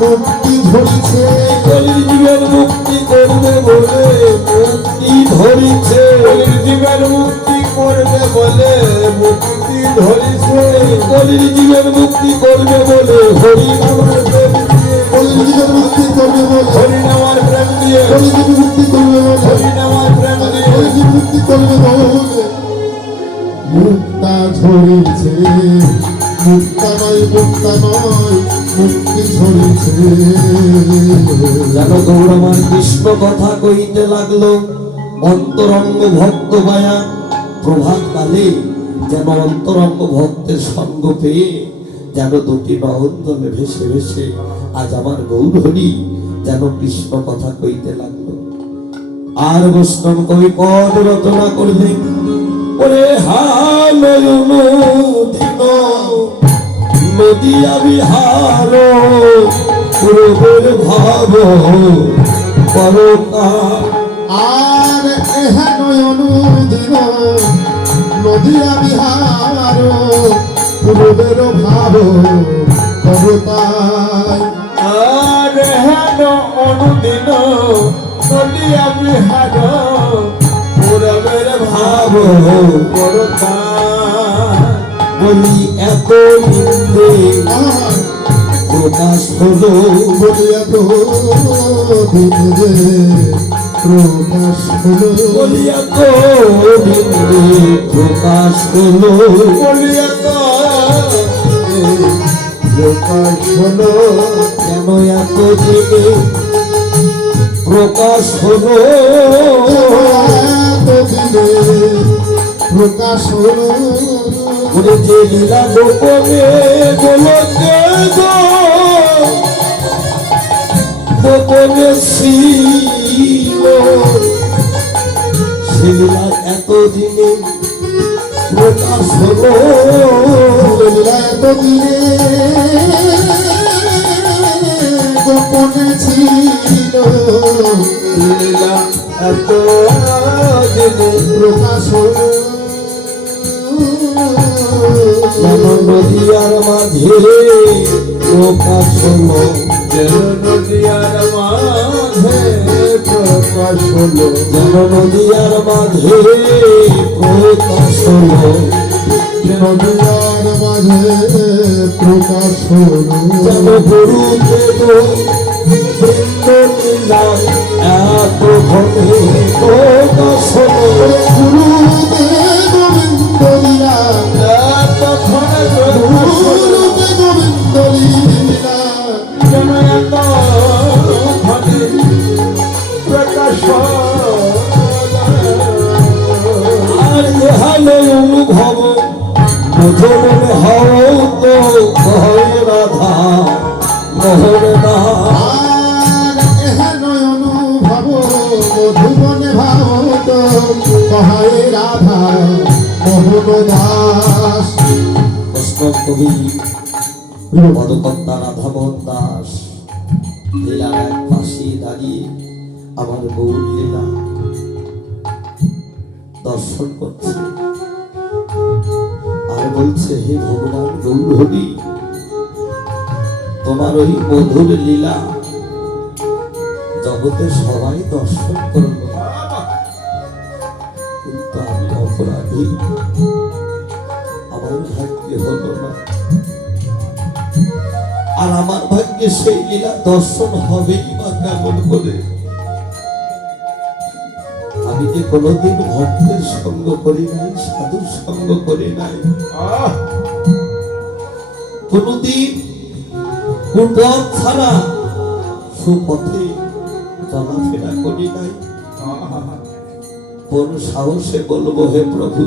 মুক্তি ঝরিছে। কলির জীবন মুক্তি করবে বলে মুক্তি ধরিছে। কলির জীবন মুক্তি করবে বলে মুক্তি ধরিছে। কলির জীবন মুক্তি করবে বলে হরি নামের প্রেম দিয়ে, কলিযুগের মুক্তি করবে বলে, হরি নামার প্রেম দিয়ে, কলিযুগ মুক্তি করবে বলে, হরি নামার প্রেম দিয়ে। কলিযুগ মুক্তি করবে বলে মুক্তা ঝরিছে। মুক্তা নয়, মুক্তা নয়, মুক্তি ঝরিছে। যেন গৌরমার কৃষ্ণ কথা কইতে লাগলো অন্তরঙ্গ ভক্ত মায়া। প্রভাত কালে যেন অন্তরঙ্গ ভক্তের সঙ্গ পেয়ে যেন দুটি নয়ন জলে ভেসে ভেসে আজ আমার গৌর হরি যেন কৃষ্ণ কথা কইতে লাগলো। আর বৈষ্ণব কবি পদ রচনা করলেন, ওরে হালয়ন দিন নদিয়া বিহার পূর্বের ভাব পরকা। আর এহা নয়নুদিন নদিয়া বিহার পূর্বের ভাব করতাই। আর হেন অনুদিন নদিয়া বিহার পূরবের ভাব করতা। বলি এত নিন্দে প্রকাশ হলো, বলিয়া তো দিন যে প্রকাশ হলো। বলিয়া তো নিন্দে প্রকাশ হলো। বলিয়া তো প্রকাশ হলো। কেন এত দিনে প্রকাশ হলো? দিনে প্রকাশ হলো। ওরে যে লীলা গোপনে গোলকে গো গোপনে ছিল, সে লীলা এতদিনে প্রকাশ হলো। লীলা এতদিনে গোপনে ছিল, লীলা এত দিনে প্রকাশ হলো। যেন নদিয়ার মাঝে প্রকাশ হলো। যেন নদিয়ার মাঝে প্রকাশ প্রকাশ হলো যেন নদীয়ার মাঝে প্রকাশ হলো নদিয়ার মাঝে প্রকাশ হলো যেন গুরুতে বৃন্দ লীলা এত ঘটে প্রকাশ হলো গুরুদেব গোবিন্দ লীলা এত ঘটে প্রকাশ হলো গুরুদেব গোবিন্দ লীলা যেন এত ঘটে প্রকাশ আর ইহালে অনুভব বুঝো মনে হও তো ভয় রাধা মোহন না আর এহেন অনুভব মধুবনে ভাবত কহায় রাধা মোহন দাস বৈষ্ণব কবি পদকর্তা রাধামোহন দাস লীলার এক পাশে দাঁড়িয়ে আমার গৌর লীলা দর্শন করছে আর বলছে হে ভগবান গৌর হরি তোমার ওই মধুর লীলা জগতে সবাই দর্শন করল কিন্তু আমি অপরাধী আমার ভাগ্যে হলো না আর আমার ভাগ্যে সেই লীলা দর্শন হবেই বা কেমন করে আমি যে কোনোদিন ভক্তের সঙ্গ করি নাই সাধুর সঙ্গ করি নাই কোনোদিন কুপথ ছাড়া সুপথে চলাফেরা করি নাই কোন সাহসে বলবো হে প্রভু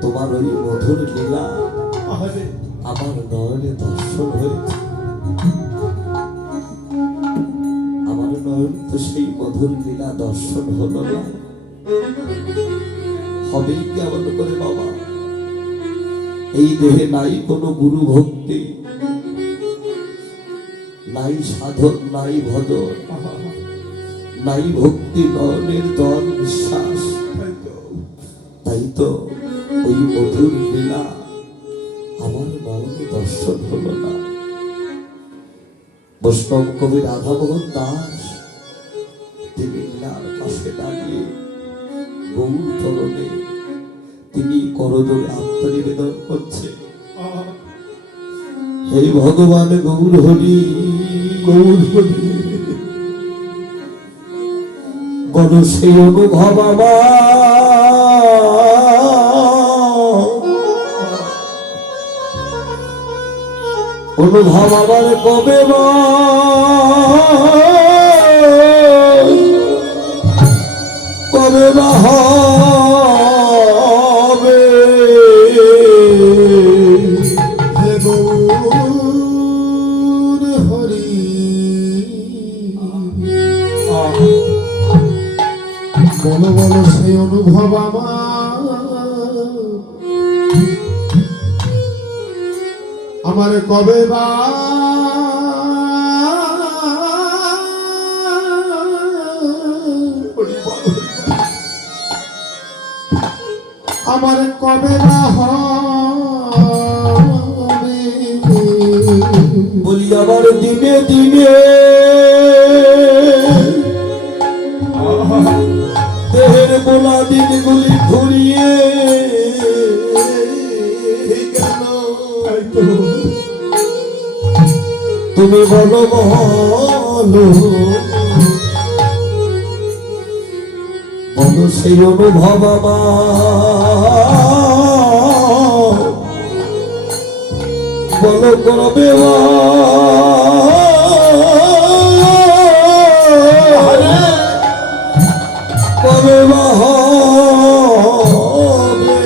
তোমার ওই মধুর লীলা আমার নয়নে দর্শন হয়েছে আমার নয়নে তো সেই মধুর লীলা দর্শন হলো না হবেই কেমন করে বাবা এই দেহে নাই কোনো গুরু ভক্তি নাই সাধন নাই ভজন নাই ভক্তি নয়নের জল বিশ্বাস তাই তো ওই মধুর লীলা আমার নয়নে দর্শন হলো না বৈষ্ণব কবি রাধামোহন দাস তিনি লীলার পাশে দাঁড়িয়ে গৌর চরণে তিনি করজোড়ে আত্মনিবেদন করছে হে ভগবান গৌর হরি গৌর হরি বল সেই অনুভব অনুভব আমার কবে কবে বা হবে হে গৌর হরি বলো বলো সেই অনুভব আমার কবে বা আমার কবে বা হবে বলি আমার দিনে দিনে দেহের বোলা দিনগুলি ঘুরিয়ে গেল তুমি বলো বলো বলো সেই অনুভব আমার বলো করবে কবে বা হবে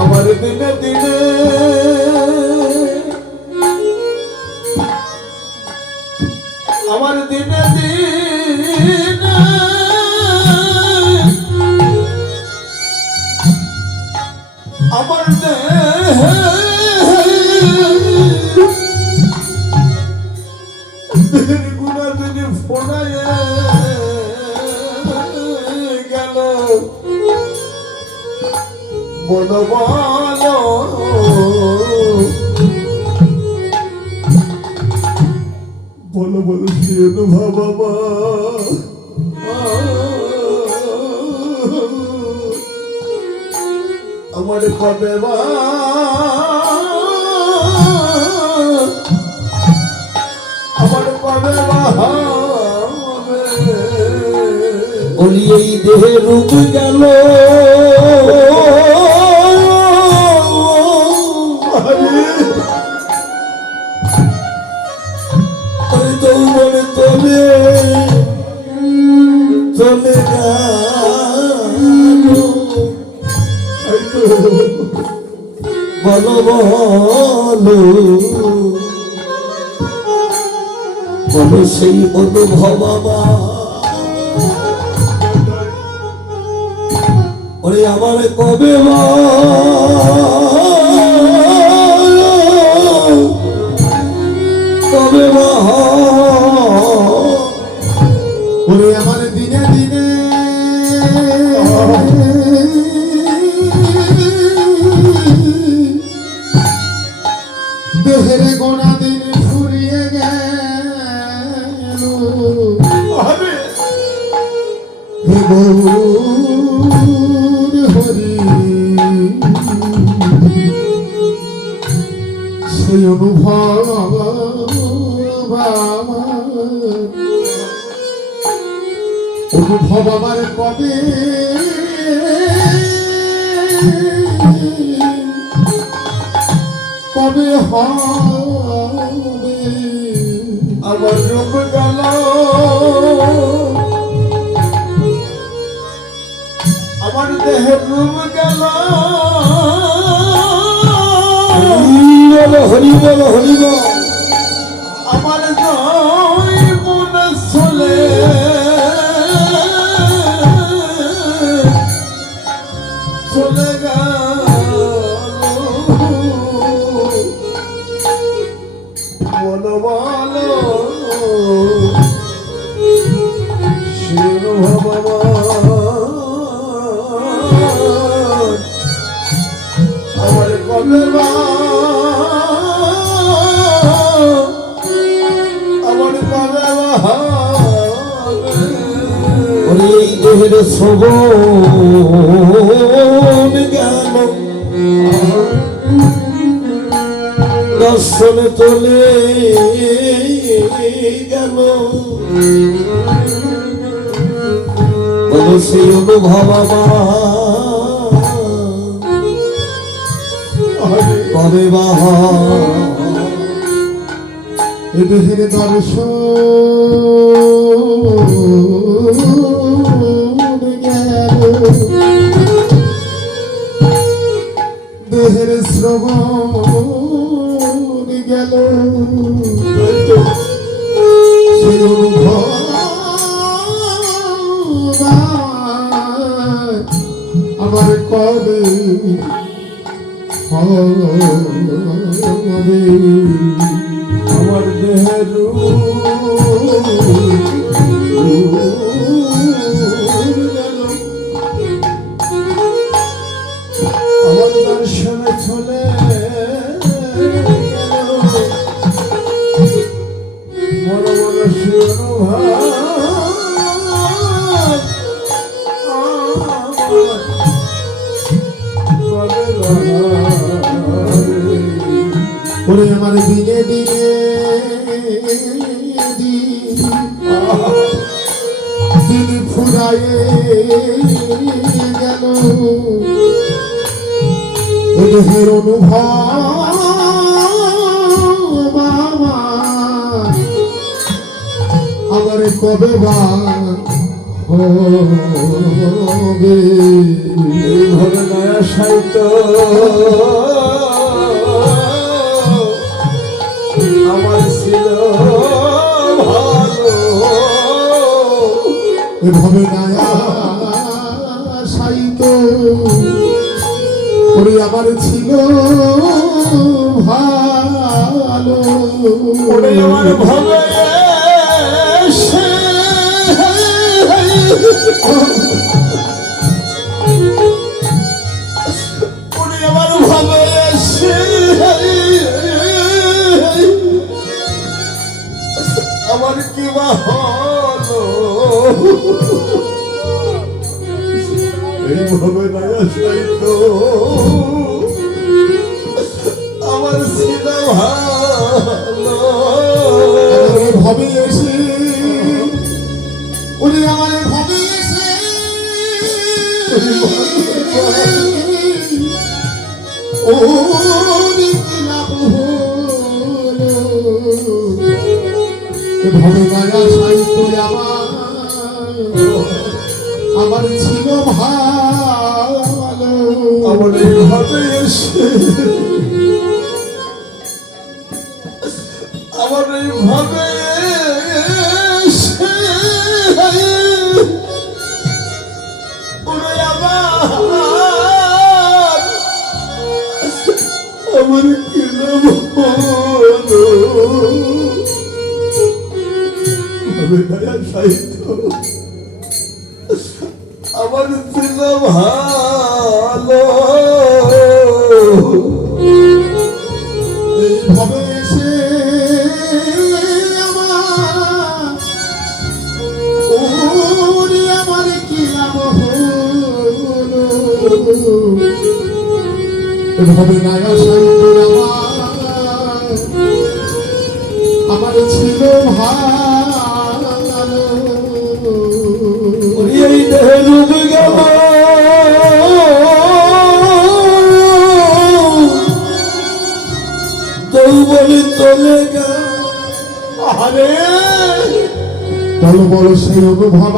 আমার দিনে দিনে আমার দিনে দিনে আমার দেহের গুণা যদি ফোনায় গেল বলো বলো বলো বলো বলো সে অনুভব আমার কবে বা আমার কবে বা বলি এই দেহে রূপ গেল যৌবনে তবে চলে গেল বলো বলো বলো সেই অনুভব আমার ওরে আমার কবে কবে ওরে আমার দিনে দিনে দেহের গোনা দিন ফুরিয়ে গেল হে গৌর হরি সেই অনুভব অনুভব আমার কবে কবে হবে আমার রূপ গেল আমার দেহের রূপ গেল হরি বল হরি বল আমার মন চলে চলে গেল বলো বলো শির ভগবান আমার কবে বা আমার কবে বা ওরে এই দেহের শ্রবণ গেল দর্শনে চলে গেল বলো সেই অনুভব আমার কবে বা দেহের দর্শন গেল দেহের শ্রবণ গেল সেই অনুভব আমার কবে হবে আমার দেহের আমার দর্শনে চলে বড় বড় ওরে আমার দিনে দিনে দিন ফুরায়ে গেল দেহের অনুভব আমার কবে বা হবে এইভাবে নয়া সাহিত্য আমার ছিল ভালো এভাবে নায়া সাইতো ওরে আমার ছিল ভালো ওরে আমার ভাবে এসে ওরে আমার ভাবে এসে আমার সাহিত্য আমার ছিল ভালো ভবে এসে উনি আমার ভবে এসে ওরে কি লাভ হলো ভবে মায়া সাহিত্য আমার ছিল ভালো আমার এইভাবে এসে আমার এইভাবে এসে ওরে আমার কি নাম হলো ভাবে মায়া সাহিত্য আমার ছিল ভালো এইভাবে এসে আমার ওরে আমার কি লাভ হলো এভাবে নায়া সাহিত্য আমার ছিল ভালো এই দেহে রূপ গেল যৌবনে চলে গেল আরে বলো বলো সেই অনুভব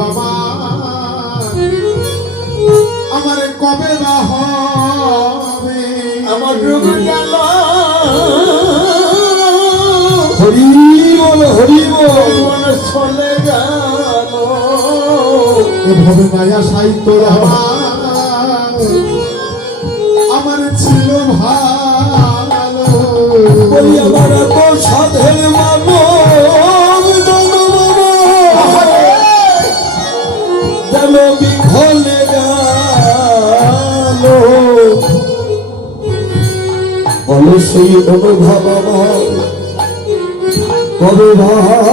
আমার কবে না হবে আমার রূপ গেল হরি বল হরি বল মনে চলে গেল এভাবে মায়া সাহিত্য আমার ছিল ভালো বলি আমার এত সাধের মানব যেন বিফলে গেল বলো সেই অনুভব আমার কবে হবে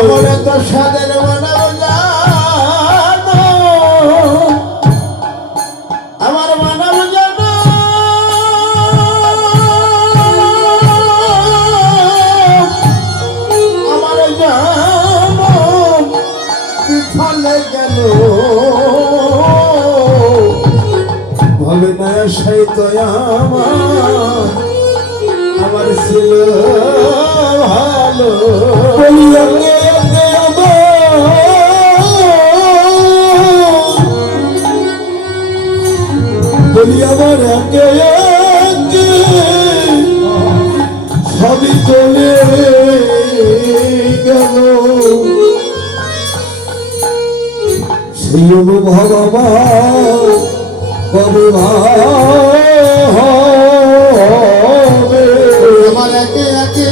আমার এত সাদের মানব জানো আমার মানব জানো আমার জানো বিফলে গেল ভাবে না সাহিত্য আমার ছিল ভালো বলি আগে আগে বলি আমার আগে আগে সবই চলে গেল সেই অনুভব আমার কবে হবে আমার একে একে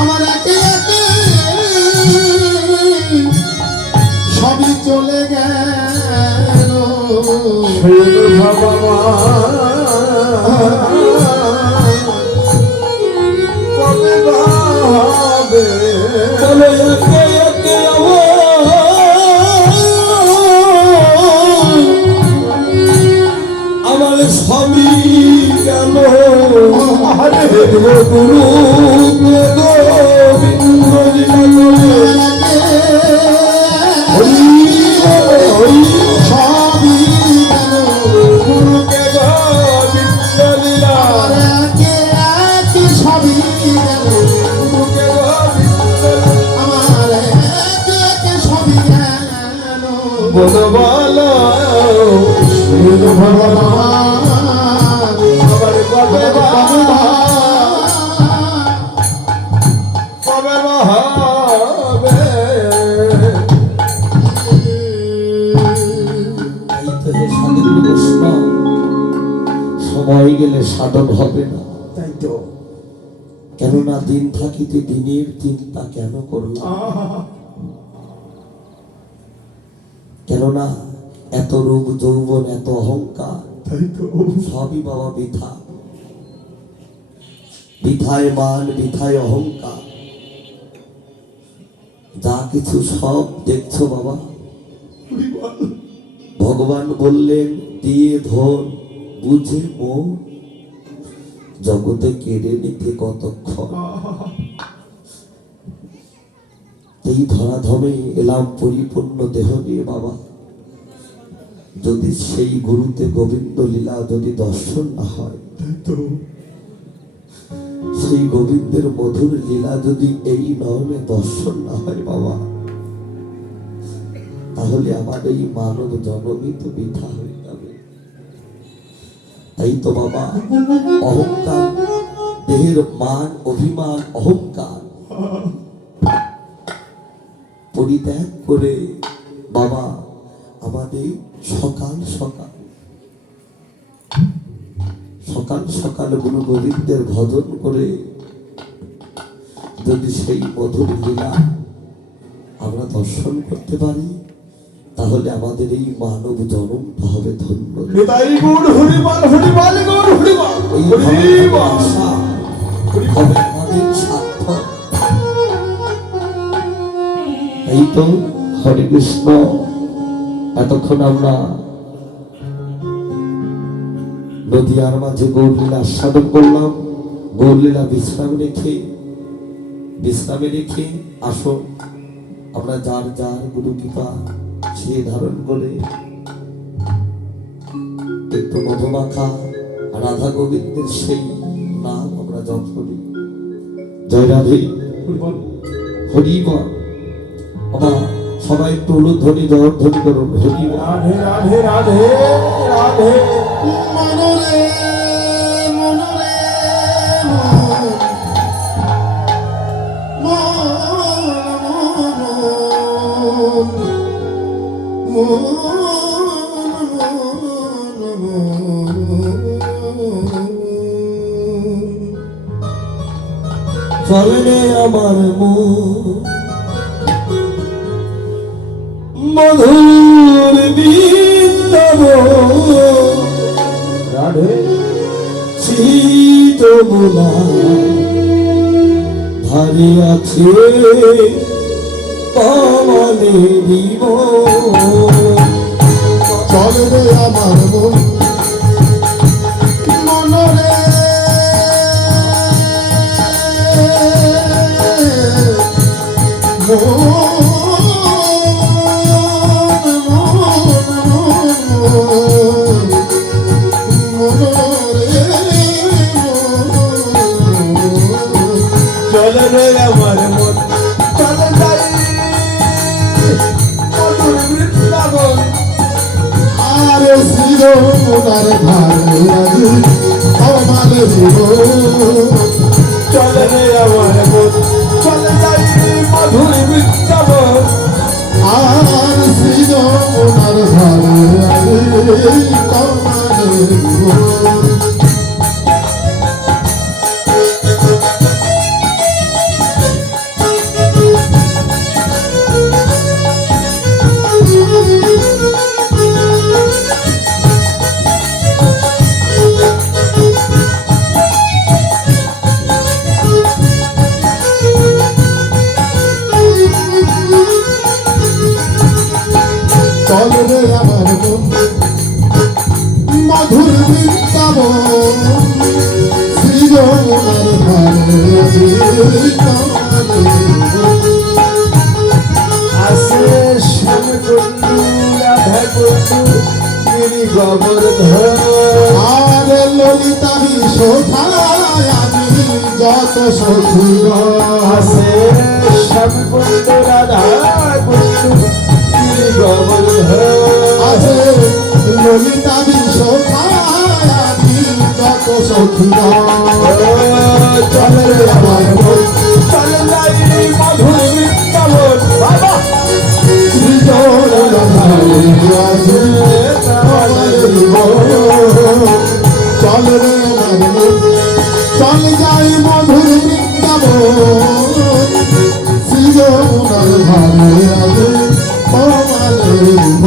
আমার একে একে সবই চলে গেল কবে ভাবে বলো একে একে আমার স্বামী কেন গুরু সবই গেল গুরুকে গোবিন্দ লীলা আমার একে একে সবই গেল গুরুকে গোবিন্দ আমার একে একে সবই গেল বলো বলো আবার কবে কবে হবে এই তো হে সাধন বৈষ্ণব, সময় গেলে সাধন হবে না। তাই তো কেননা দিন থাকিতে দিনের চিন্তা কেন করলাম? কেননা এত রূপ যৌবন এত অহংকার তাই তো সবই বাবা বৃথা। বৃথায় মান বৃথায় অহংকার। যা কিছু সব দেখছো বাবা। হরি বল। ভগবান বললেন দিয়ে ধন বুঝে মন, জগতে কেড়ে নিতে কতক্ষণ। এই ধরাধমে এলাম পরিপূর্ণ দেহ নিয়ে বাবা। যদি সেই গুরুতে গোবিন্দ লীলা যদি দর্শন না হয়, তাই তো সেই গোবিন্দের মধুর লীলা যদি এই নয়নে দর্শন না হয় বাবা, তাহলে আমার এই মানব জন্মই তো বৃথা হয়ে যাবে। তাই তো বাবা, অহংকার, দেহের মান অভিমান অহংকার পরিত্যাগ করে বাবা আমাদের সকাল সকাল সকাল সকাল গুরু গোবিন্দের ভজন করে যদি সেই মধুর লীলা আমরা দর্শন করতে পারি, তাহলে আমাদের এই মানব জন্মটা হবে ধন্য। নিতাই গৌর হরি বল, হরি বল গৌর হরি বল, এই হরি বল। আশা হবে আমাদের সার্থক। এই তো হরে কৃষ্ণ। এতক্ষণ আমরা নদিয়ার মাঝে গৌরলীলা আস্বাদন করলাম। গৌরলীলা বিশ্রামে রেখে আসো আমরা যার যার গুরু কৃপা সে ধারণ করে একটু মধুমাখা রাধা গোবিন্দের সেই নাম আমরা জপ করি। জয় রাধে, হরি বল। হরি বল। বাবা সবাই একটু উলুধ্বনি জয়ধ্বনি করুন। হরি বল। রাধে রাধে রাধে রাধে। মনরে মনরে চলে রে আমার মন মধুর বৃন্দাবন, রাধে শীত মোলা ধারে আছে কমলে দিব। চল রে আমার মন মনরে চল রে আমার মন, চল যাই মধুর বৃন্দাবন। আরে শিরোনার ধারে আজি কমালে দিব। চল রে আমার মন, চল যাই মধুর বৃন্দাবন। আর শিরোনার ধারে আজি কমালে দিব। চল রে আমার মন মধুর বৃন্দাবন, শ্রীজনার ধারে আজি কমালে দিব। আসে শ্যাম কুণ্ডু রাধা কুণ্ডু গিরি গোবর্ধন। আরে ললিতারি শোভায় আমি যত সখীগণ। আসে শ্যাম কুণ্ডু রাধা কুণ্ডু গিরি গোবর্ধন। আছে ললিতারি শোভায় আমি যত সখীগণ। চল রে আমার মন, চল যাই মধুর বৃন্দাবন। বাবা শ্রীজনার ধারে আজি কমালে দিব। চল রে আমার মন, চল যাই মধুর বৃন্দাবন, শ্রীজনার ধারে আজি কমালে দিব।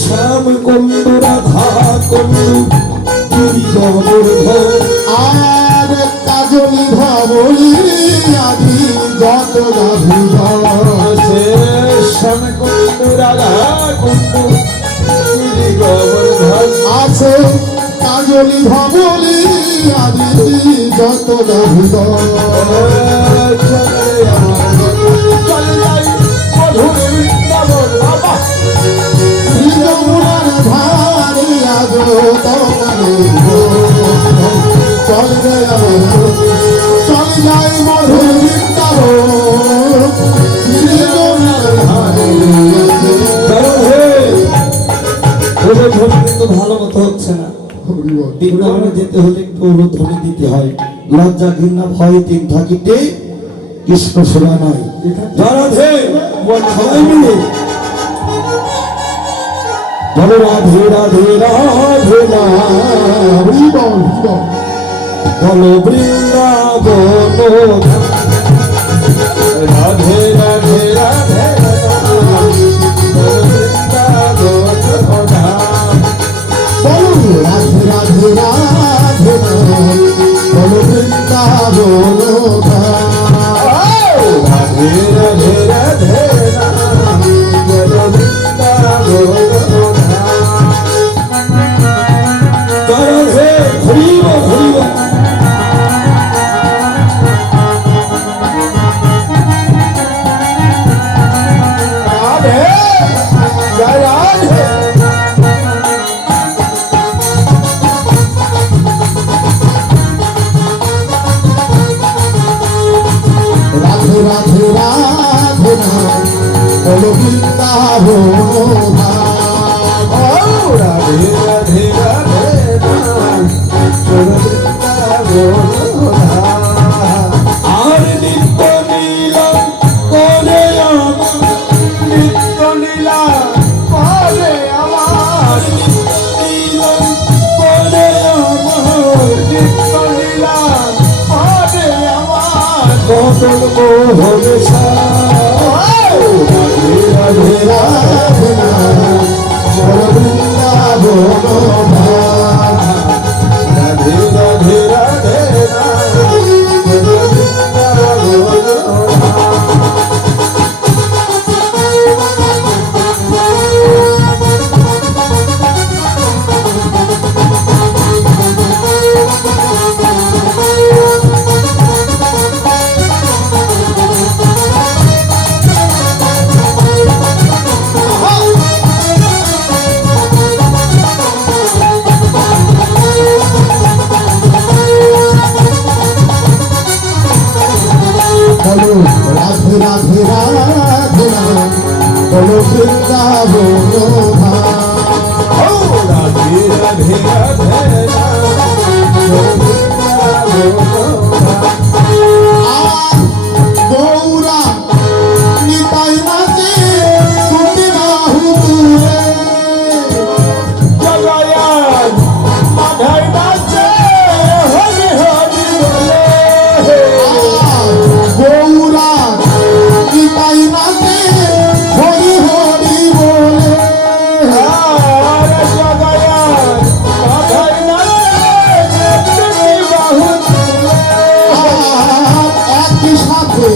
শ্যাম কুন্ডু রাধা কুন্ডু গিরি গোবর্ধন আর কাজলি ভাবলি আদি যত গাভী শ্যাম কুন্ডু রাধা কুন্ডু গিরি গোবর্ধন আছে কাজলি ভাবলি আদি যত গাভী মধুর বৃন্দাবন বাবা যমুনার ধারে আজ চল যাই মধুর বৃন্দাবন যমুনার ধারে কিন্তু ভালো মতো হচ্ছে না। বৃন্দাবনে যেতে হলে একটু ধ্বনি দিতে হয়। লজ্জা ঘৃণা ভয় তিন থাকিতে কৃষ্ণ সেবা নয়। রাধে সবাই মিলে বলো রাধে রাধে রাধে না বলো বৃন্দাবন রাধে রাধে রাধে বলো রাধে রাধে রাধে বলো বৃন্দাবন রাধে রাধে রাধে রাধে হরিব হরিব রাধে জয় রাধে রাধে রাধে রাধে বলো বৃন্দাবন রাধে রাধে রাধে আর নিত্য নীলা করে আমার নিত্য লীলা করে আমার নীলা করে আমার নিত্য লীলা করে আমার কতল মোহন রাধে রাধে বলো বৃন্দাবন রাধে রাধে রাধে বলো রাধে রাধে রাধে বলো বৃন্দাবন রাধে রাধে রাধে গৌরা নিতাই নাচে তুমি বাহু তুলে জগায়ান মাধাই নাচে হরি হরি বলে গৌরা নিতাই নাচে হরি হরি বলে জগায়ান মাধাই নাচে তুমি বাহু একই সাথে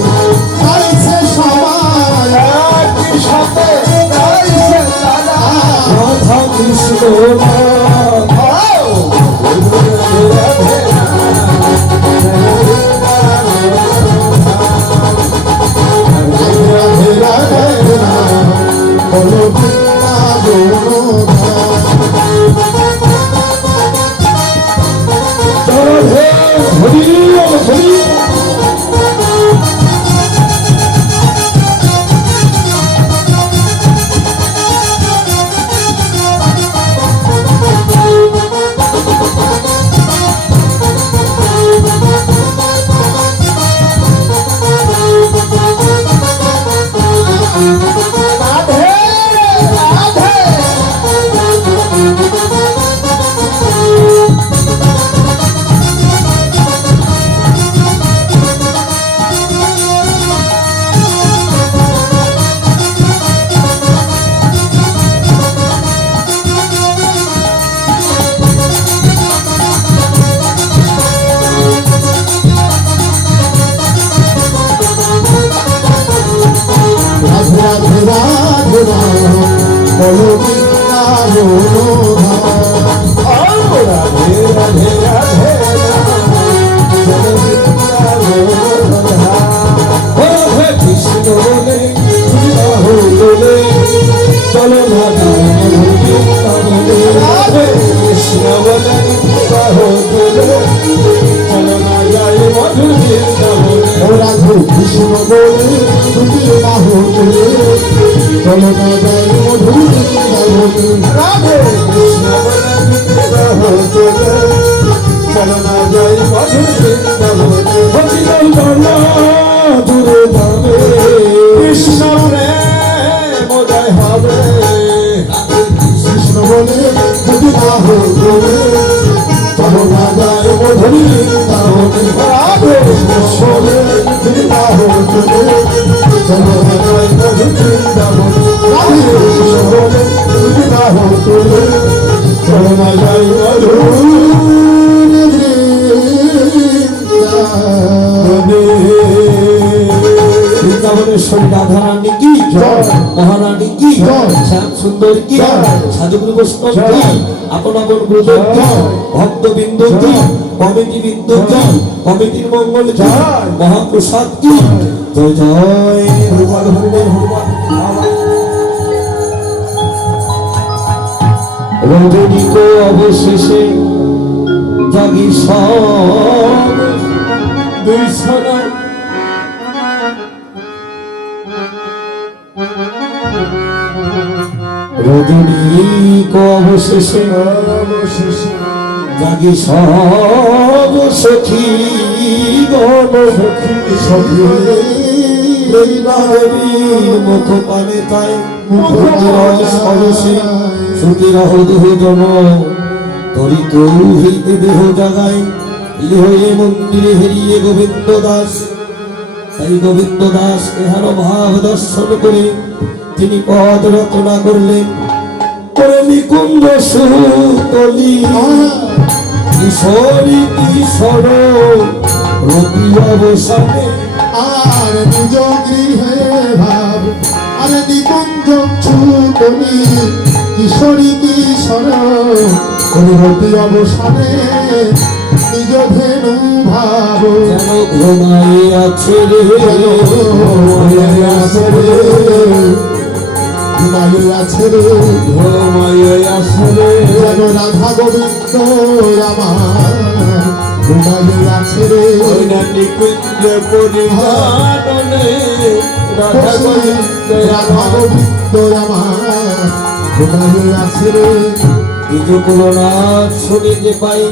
গাইছে সবাই একই সাথে গাইছে তারা রাধা কৃষ্ণ রাধে রাধে বলো বৃন্দাবন রাধে হরি হরি রাধে রাধে বলো বৃন্দাবন ধাম। রাধে রাধে রাধে চলো বৃন্দাবন ধাম। ও হে কৃষ্ণ বলে বলে চলো না বৃন্দাবনে। রাধে কৃষ্ণ বলে বলে চলো না যাই মধুর বৃন্দাবনে। ও রাধে কৃষ্ণ বলে তুমি বাহু চলে চলো না যাই মধুর বৃন্দাবনে। রাধে কৃষ্ণ বলে চলে চলো না যাই মধুর বৃন্দাবনে। বচিল বলো দূরে যাবে কৃষ্ণ রে মজায় হবে। কৃষ্ণ বলে তুমি বাহু চলে চলো না যাই মধুর বৃন্দাবনে। রাধে কৃষ্ণ বলে তুমি বাহু চলে চলো না যাই মধুর বৃন্দাবনে। রাধে কৃষ্ণ বলে তুমি বাহু চলে চলো না যাই মধুর বৃন্দাবনেশ্বরী রাধা রানী কি মহারানী কি শ্যাম সুন্দর কি সাধুগুরু বৈষ্ণব কি আপন আপন গুরুদেব কি ভক্তবৃন্দ কি কমিটি বৃন্দ কি কমিটির মঙ্গল কি মহাপ্রসাদ কি জয় জয় হনুমান হনুমান হনুমান। রজনীক অবশেষে জাগি সব দুই সনা রজনীক অবশেষে জাগি সব সখী গণ সখী মুখ পানে তাই শ্রুতি রহ জন তরি তৌহিতে দেহ জাগাই লিহয়ে মন্দিরে হেরিয়ে গোবিন্দ দাস। তাই গোবিন্দ দাস এহার ভাব দর্শন করে তিনি পদ রচনা করলেন করে নিকুঞ্জ সুতলি কিশোরী কিশোর রতি অবসানে। আর নিজ গৃহে ভাব আর নিকুঞ্জ ছুটনি কিশোরী কিশোর অনুভূতি অবসানে নিজ ধেনু ভাব যেন ঘুমাই আছে রে ঘুমাইয়া আছে রে ঘুমাইয়া আছে রে ঘুমাইয়া আছে রে যেন রাধা গোবিন্দ আমার ঘুমাইয়া আছে রে ওই না নিকুঞ্জ পরিধানে রাধা গোবিন্দ রাধা গোবিন্দ আমার ঘুমাইয়া আছে রে। নিজ কুলনাথ শুনিতে পাই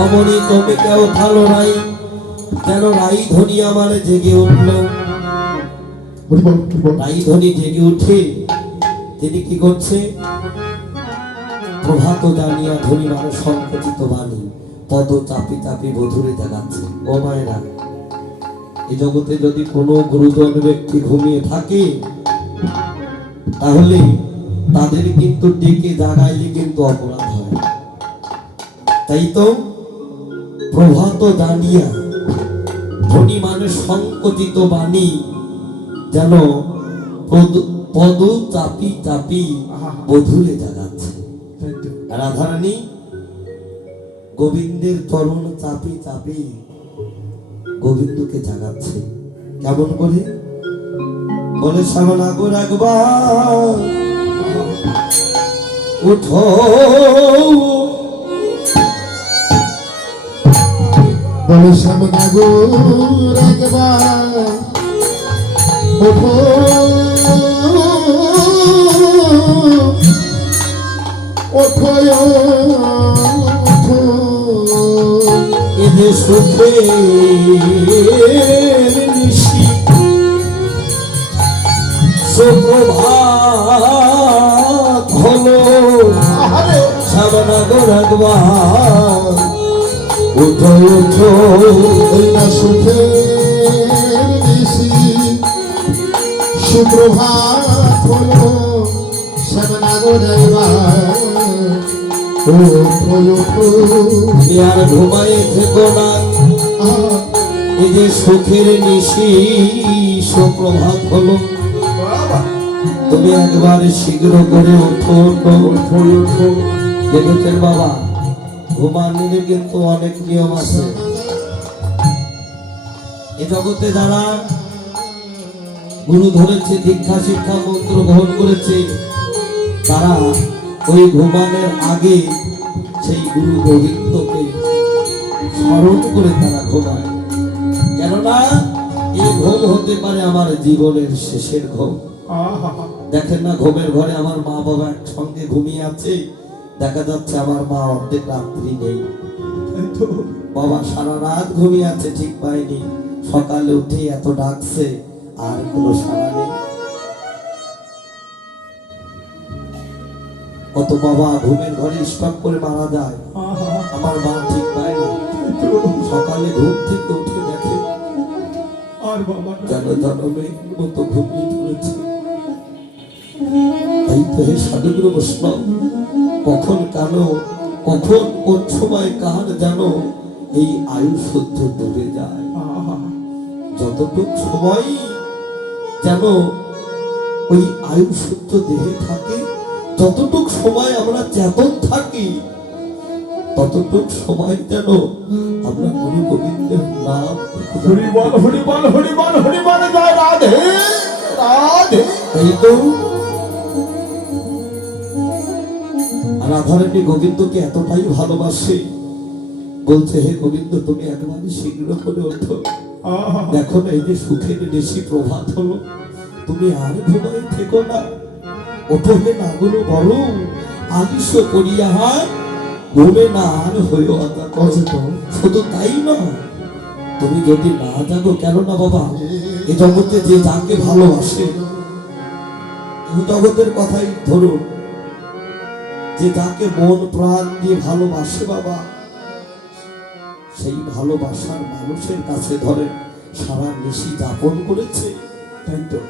অমনি তুমি কেউ ভালো নাই যেন রাই ধ্বনি আমার জেগে উঠল। রাই ধ্বনি জেগে উঠে তিনি কি করছে প্রভাত জানিয়া ধ্বনি মানুষ সংকুচিত বাণী পদ চাপি চাপি বধুরে দেখাচ্ছে। ও মায়েরা এই জগতে যদি কোনো গুরুজন ব্যক্তি ঘুমিয়ে থাকে তাহলে তাদের কিন্তু ডেকে জাগাইলে কিন্তু অপরাধ হয়। তাই তো প্রভাত জানিয়া ধ্বনি মানুষ সংকুচিত বাণী যেন পদ চাপি চাপি বধুরে জাগাচ্ছে। রাধারানী গোবিন্দের চরণ চাপি চাপি গোবিন্দকে জাগাচ্ছে। কেমন করে বলে সামনা গো রাখবা উঠো বলে সামনা গো রাখবা ওঠো ওঠো ওঠো এদে সুখে নিশি সুপ্রভাত হলো সামনা গো রাখবা উঠো উঠো এই না সুখে নিশি সুপ্রভাত হলো সামনা গো রাখবা ওঠো ওঠো আর ঘুমায় থেকো না এই যে সুখের নিশি সুপ্রভাত হলো তুমি একবারে শীঘ্র করে ওঠো ওঠো ওঠো ওঠো। দেখেছেন বাবা, ঘুমানোর কিন্তু অনেক নিয়ম আছে। এ জগতে যারা গুরু ধরেছে, দীক্ষা শিক্ষা মন্ত্র গ্রহণ করেছে, তারা ওই ঘুমানোর আগে সেই গুরু গোবিন্দকে স্মরণ করে তারা ঘুমায়। কেননা এই ঘুম হতে পারে আমার জীবনের শেষের ঘুম। দেখেন না, ঘুমের ঘরে আমার মা বাবা একসঙ্গে ঘুমিয়ে আছে, দেখা যাচ্ছে আমার মা অর্ধেক রাত্রি নেই, বাবা সারা রাত ঘুমিয়ে আছে, ঠিক পাইনি, সকালে উঠে এত ডাকছে আর কোনো সাড়া নেই। কত বাবা ঘুমের ঘরে স্টক করে মারা যায়, আমার মা ঠিক পায় না, সকালে ঘুম থেকে উঠে দেখে আর বাবা যেন জনমের মতো ঘুমিয়ে পড়েছে। তাই তো হে সাধুগুরু বৈষ্ণব, কখন কেন কখন কোন সময় কার যেন এই আয়ু সহ্য ডুবে যায়। যতটুক সময় যেন ওই আয়ু সহ্য দেহে থাকে, যতটুক সময় আমরা চেতন থাকি, ততটুক সময় যেন আমরা গুরু গোবিন্দের নাম হরিবল হরিবল হরিবল হরিবল জয় রাধে রাধে। এই তো রাধারানী গোবিন্দকে এতটাই ভালোবাসে, বলছে হে গোবিন্দ তুমি একবারে শীঘ্র করে ওঠো, দেখো না এই যে সুখের বেশি প্রভাত হলো, তুমি আর ঘুমাই থেকো না, ওঠো হে নাগুলো বলো আলিস্য করিয়া ঘুমে না আর হইও অচেতন। শুধু তাই নয়, তুমি যদি না জানো, কেন না বাবা এ জগতে যে যাকে ভালোবাসে, এই জগতের কথাই ধরুন, যে যাকে মন প্রাণ দিয়ে ভালোবাসে বাবা, সেই ভালোবাসার মানুষের কাছে ধরে সারা নিশি যাপন করেছে, তাই তো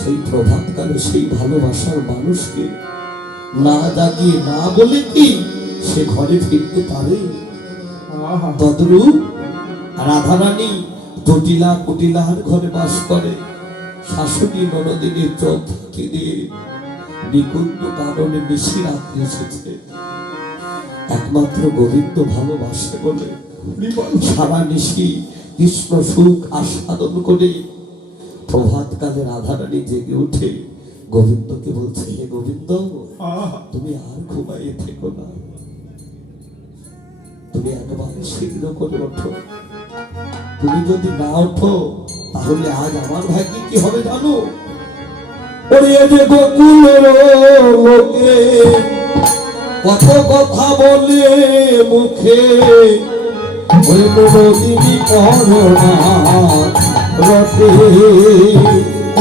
সেই প্রভাতকালে সেই ভালোবাসার মানুষকে না জাগিয়ে না বলে কি সে ঘরে ফিরতে পারে? তদ্রূপ রাধারানী জটিলা কুটিলার ঘরে বাস করে, শাশুড়ি ননদিনীর চোখ ফাঁকি দিয়ে নিকুঞ্জ কারণে নিশি রাত্রি এসেছে, একমাত্র গোবিন্দ ভালোবাসে বলে সারা নিশি কৃষ্ণ সুখ আস্বাদন করে প্রভাতকালে রাধারানী জেগে উঠে গোবিন্দকে বলছে হে গোবিন্দ তুমি আর ঘুমাইয়ে থেকো না, তুমি একেবারে শীঘ্র করে ওঠো, তুমি যদি না ওঠো তাহলে আজ আমার ভাগ্যে কি হবে জানো? ওরে যে গোকুলের লোকে কত কথা বলে মুখে, ওই নদী পড়না রতে,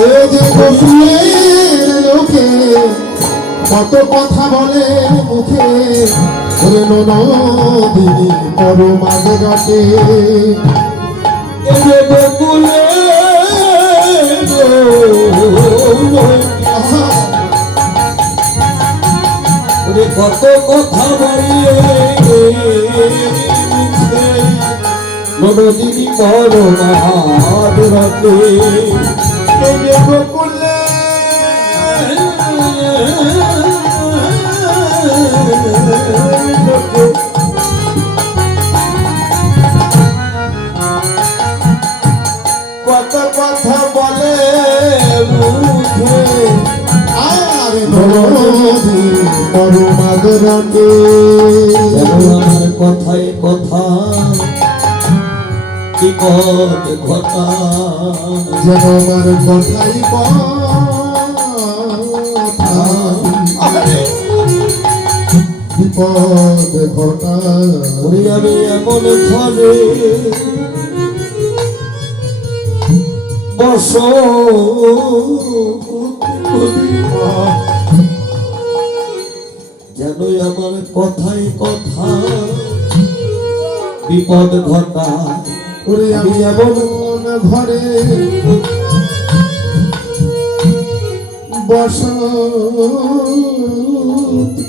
এই যে গোকুলের লোকে কত কথা বলে মুখে, ওরে নদী পরমাদ ঘাটে। এই যে গোকুলের ওরে কত কথা বলে নদী পড়না রতে, এই যে গোকুলে কত কথা বলে মুখে, আর নদী পরমাদ ঘাটে। আমার কথায় কথা বিপদ ঘটা, যেন আমার কথাই কথা, বিপদ ঘটা। ওরে আমি এমন ঘরে বস যেন আমার কথায় কথা বিপদ ঘটা। ওরে আমি এমন ঘরে বসত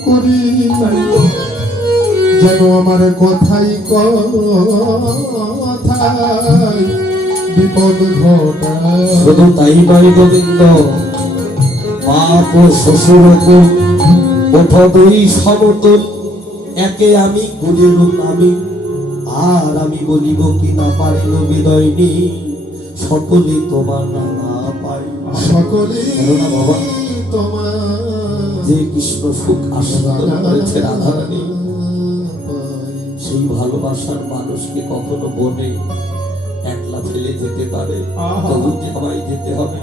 করি, যেন আমার কথাই কথাই বিপদ ঘটায়। শুধু তাই নয় গোবিন্দ, বাপ ও শ্বশুর ওঠদই সমতল, একে আমি গুণের আমি, আর আমি বলিব কি না পারিল বিদয় নি, সকলে তোমার রাঙা পাই। সকলে কেননা বাবা, তোমার যে কৃষ্ণ সুখ আস্বাদন করেছে রাধারানী, সেই ভালোবাসার মানুষকে কখনো বনে একলা ফেলে যেতে পারে? তবু যে আমায় যেতে হবে।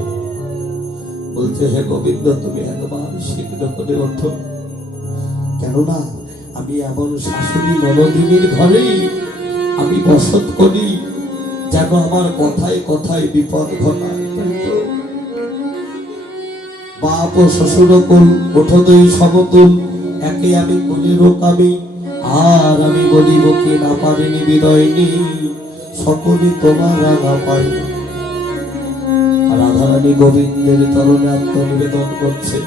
বলছে, হে গোবিন্দ, তুমি একবার শীঘ্র করে ওঠো, কেননা আমি এমন শাশুড়ি ননদিনীর ঘরেই আমি বসত করি, যেন আমার কথায় কথায় বিপদ ঘটায়। তাই তো বাপ ও শ্বশুর কুল ওঠদই সমতুল, একে আমি কুলের কামি, আর আমি বলিব কি না পারিনি বিদয় নি, সকলে তোমার রাঙা পাই। রাধারানী গোবিন্দের চরণে আত্মনিবেদন করছে,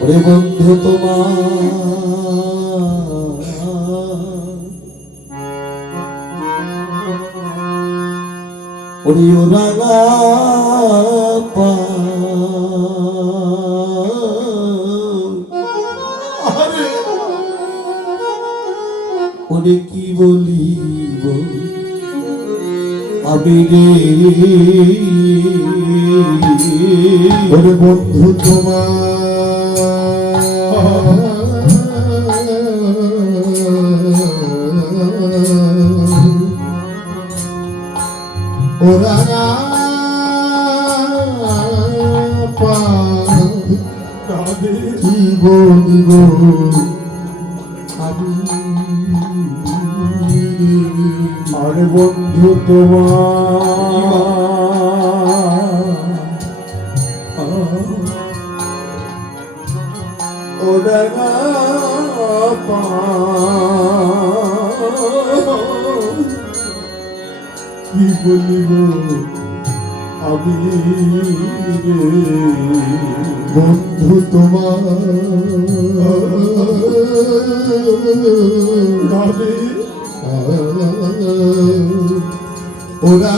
ওরে বন্ধু তোমার ওরে ও রাঙা পা, ওরে কি বলিব আমি রে, ওরে বন্ধু তোমার ওরা কি বলিব আমি, আরে বন্ধু তোমার ওরা কি বলিব আমি বন্ধু তোমার ওরা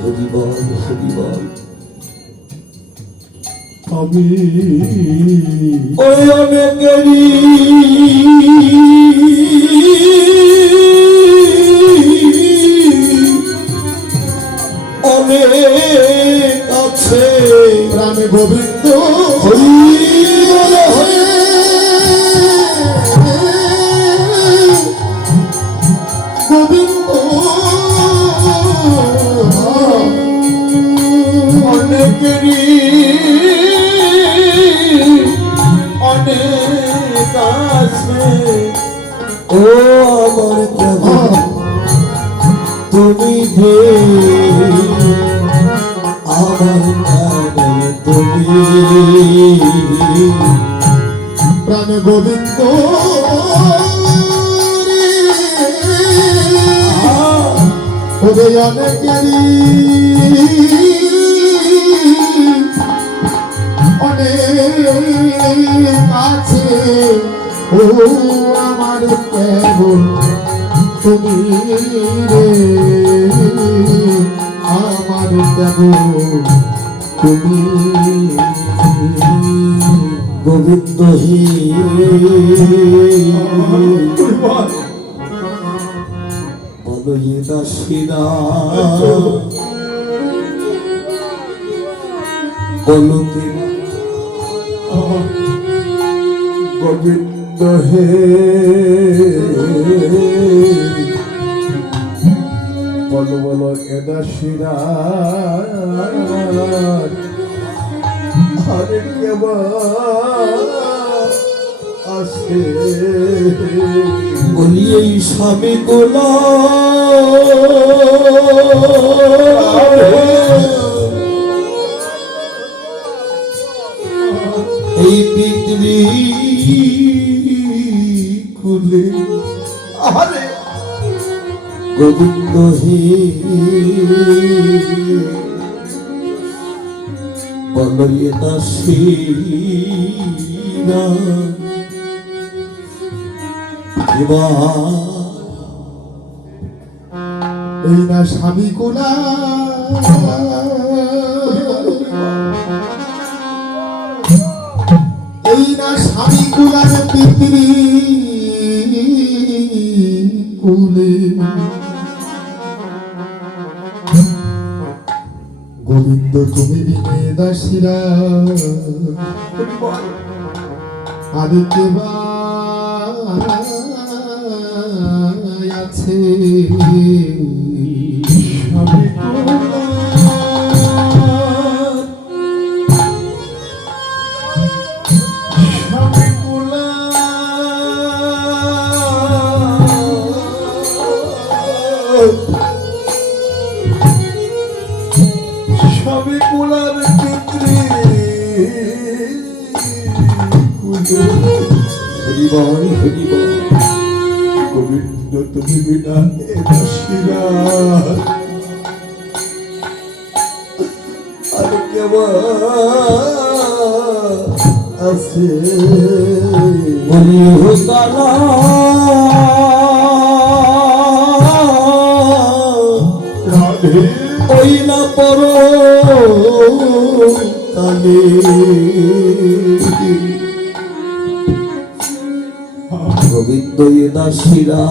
হরি বল হরি বল। আমি ওই অনেকেরই অনেক আছে প্রাণে গোবিন্দ হরি বল হরি, গোবিন্দ অনেকেরই অনেক আছে, ও আমার কেমন তুমি হে, আমার কেমন তুমি, প্রাণে গোবিন্দ ওরে অনেকেরই অনেক আছে, ও আমার কেবল তুমি রে, আমার কেবল তুমি গোবিন্দ হে, বলো এ দাসীরা বলো কে গোবিন্দ হে, বলো বলো এদা শিরা আরে কেবা আসে বলি এই স্বামী গোলা এই পৃথিবী খুলে আরে গোবিন্দ হে, বলো এ দাসীরা এই না স্বামী কোলা এই না স্বামী কুলার পিতৃ কুলে গোবিন্দ তুমি বিনে দাসীরা আরে কে বা আছে স্বামী কুলার পিতৃ হরিবল হরিবল গোবিন্দ তুমি বিনা এ দাসীরা আর কেবল আছে বলি হোকালা রাধে ওই না পর কালে গোবিন্দ এ দাসীরা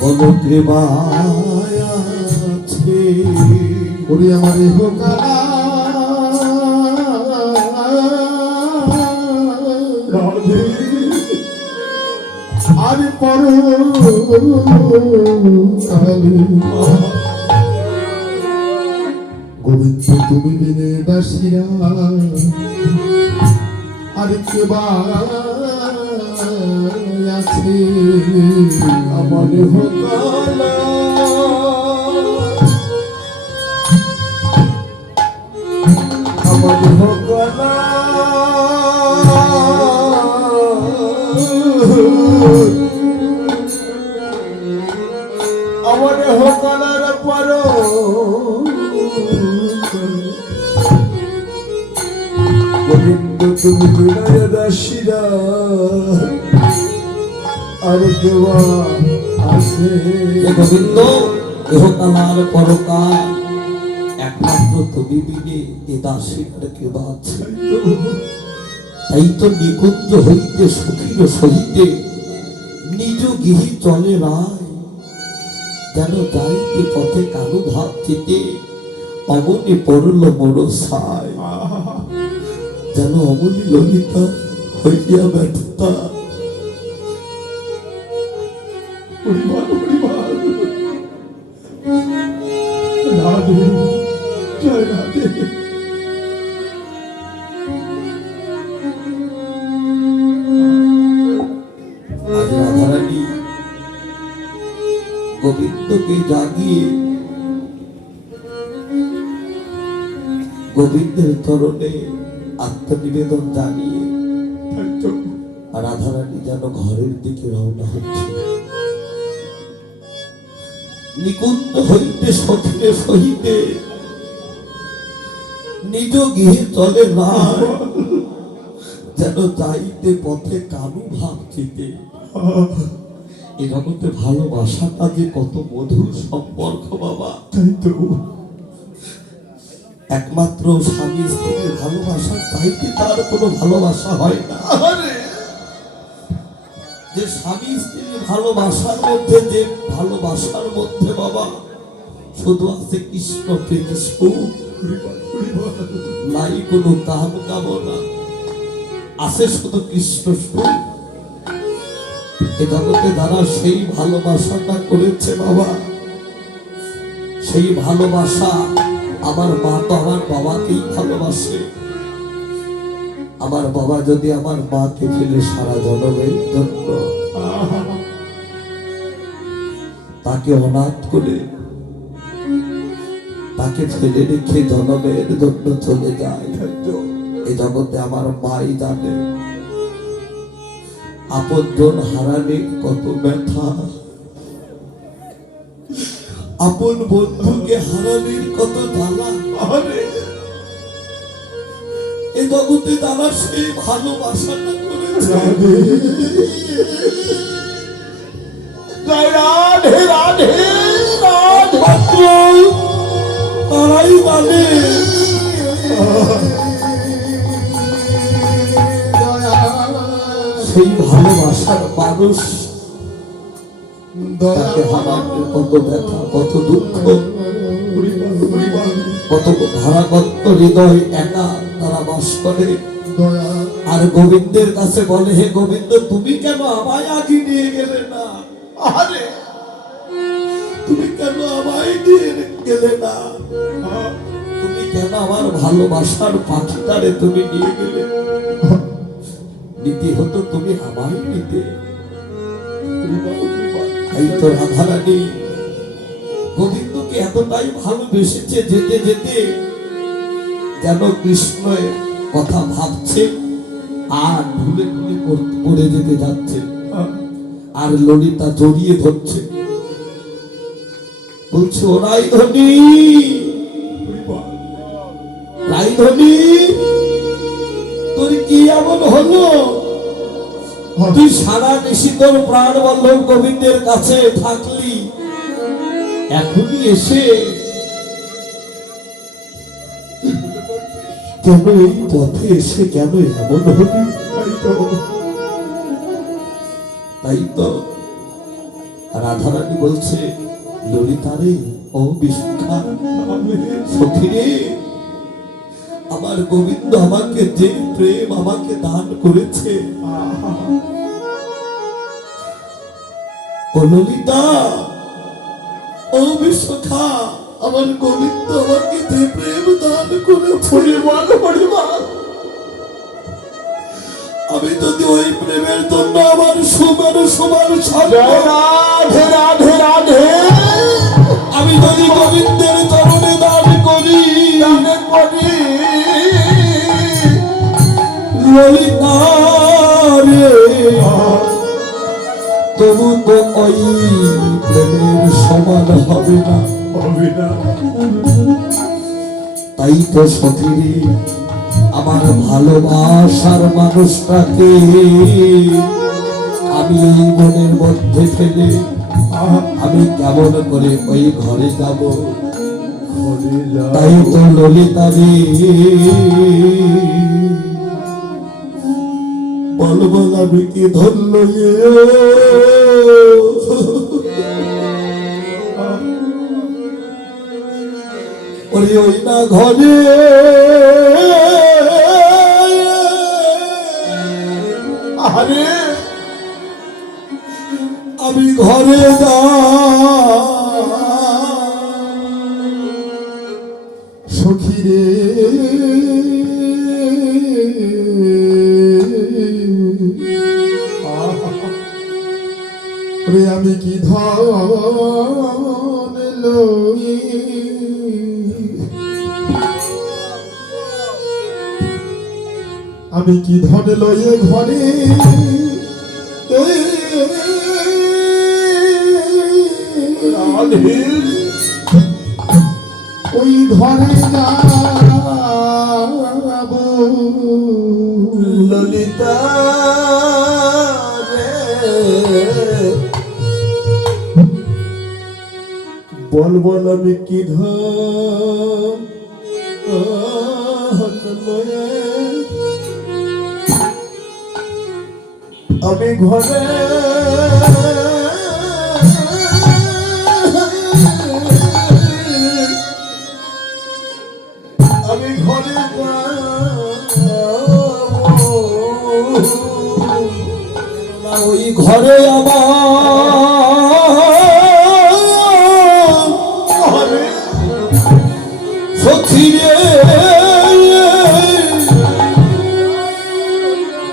বল কৃপায় আছে ওরে আমার হোকালা রাধে আর পর কালে গোবিন্দ তুমি বিনে দাসীরা আর কে বা আছে আমার হোকালা আমার হোকালা আমার হোকালার পর গোবিন্দ তুমি বিনয় দাসীরা আর দেওয়া আছে হে গোবিন্দ ইহকালার পরকাল একমাত্র তুমি বিনে এ দাসীর কৃপা আছে তাই তো নিকুঞ্জ হইতে সুখীর সহিতে নিজ গৃহী চলে রায় যেন যাইতে পথে কারো ভাব যেতে অমনি পড়ল মোর সায় যেন অমনি ললিতা হইয়া ব্যথতা পরিবার পরিবার রাধে জয় রাধে আজ রাধারানী গোবিন্দকে জাগিয়ে গোবিন্দের চরণে আত্মনিবেদন জানিয়ে তাই তো রাধারানী যেন ঘরের দিকে রওনা হচ্ছে নিকুঞ্জ হইতে সখিরে সহিতে নিজ গৃহে চলে না যেন যাইতে পথে কারু ভাবছিতে এ জগতে ভালোবাসাটা যে কত মধুর সম্পর্ক বাবা তাই তো একমাত্র স্বামী স্ত্রীর ভালোবাসা চাইতে তার কোনো ভালোবাসা হয় না যে স্বামী স্ত্রীর ভালোবাসার মধ্যে যে ভালোবাসার মধ্যে বাবা শুধু আছে কৃষ্ণ প্রীতি সুখ, পরিবার পরিবার নাই কোনো কাম কামনা, আছে শুধু কৃষ্ণ সুখ। এ জগতে যারা সেই ভালোবাসাটা করেছে বাবা, সেই ভালোবাসা আমার মা তো আমার বাবাকেই ভালোবাসে। আমার বাবা যদি আমার মাকে ফেলে সারা জনমের জন্য তাকে অনাথ করে তাকে ফেলে রেখে জনমের জন্য চলে যায়, এ জগতে আমার মাই জানে আপনজন হারালে কত ব্যথা, আপন বন্ধুকে হারানোর কত জ্বালা। এ জগতে তারা সেই ভালোবাসাটা করেছে, জয় রাধে রাধে রাধে। মাত্র তারাই জানে সেই ভালোবাসার মানুষ তাকে হারাতে কত ব্যথা, কত দুঃখ, কত ভারাগত হৃদয় একা তারা বাস করে। আর গোবিন্দের কাছে বলে, হে গোবিন্দ, তুমি কেন আমায় আগে নিয়ে গেলে না? আরে তুমি কেন আমায় নিয়ে গেলে না? তুমি কেন আমার ভালোবাসার পাখিটারে তুমি নিয়ে গেলে? নীতি হতো তুমি আমায় নিতে। তাই তো রাধারানী গোবিন্দকে এতটাই ভালোবেসেছে, যেতে যেতে যেন কৃষ্ণের কথা ভাবছে আর ভুলে ভুলে পড়ে যেতে যাচ্ছে। আর ললিতা জড়িয়ে ধরছে, বলছে, ও রাইধনী, রাইধনী, তোর কি এমন হলো? তুই সারা নিশি তোর প্রাণ বল্লভ গোবিন্দের কাছে থাকলি, এখনই এসে কেন এই পথে এসে কেন এমন হলি? তাই তো রাধারানী বলছে, ললিতা রে, ও বিশাখা, সখী রে, আমার গোবিন্দ আমাকে যে প্রেম আমাকে দান করেছে, ও ললিতা, ও বিশাখা, আমার গোবিন্দ আমাকে যে প্রেম দান করেছে, আমি যদি ওই প্রেমের জন্য আমার সমান সমান জয় রাধে রাধে রাধে। আমি যদি গোবিন্দের চরণে দান করি, ললিতা রে, তবু তো ওই প্রেমের সমান হবে না। তাই তো সখী, আমার ভালোবাসার মানুষটাকে আমি এই মনের মধ্যে ফেলে আমি কেমন করে ওই ঘরে যাব? তাই তো ললিতা রে, বল বল আমি কি ধন্য ওরে ওই না ঘরে আরে আমি ঘরে যা সখী রে, আমি কি ধন লই, আমি কি ধন লয়ে ঘরে ওই ঘরে যাব ললিতা রে, বল বল আমি কি ধন লয়ে আমি ঘরে আমি ঘরে ওই ঘরে আমার সখী রে,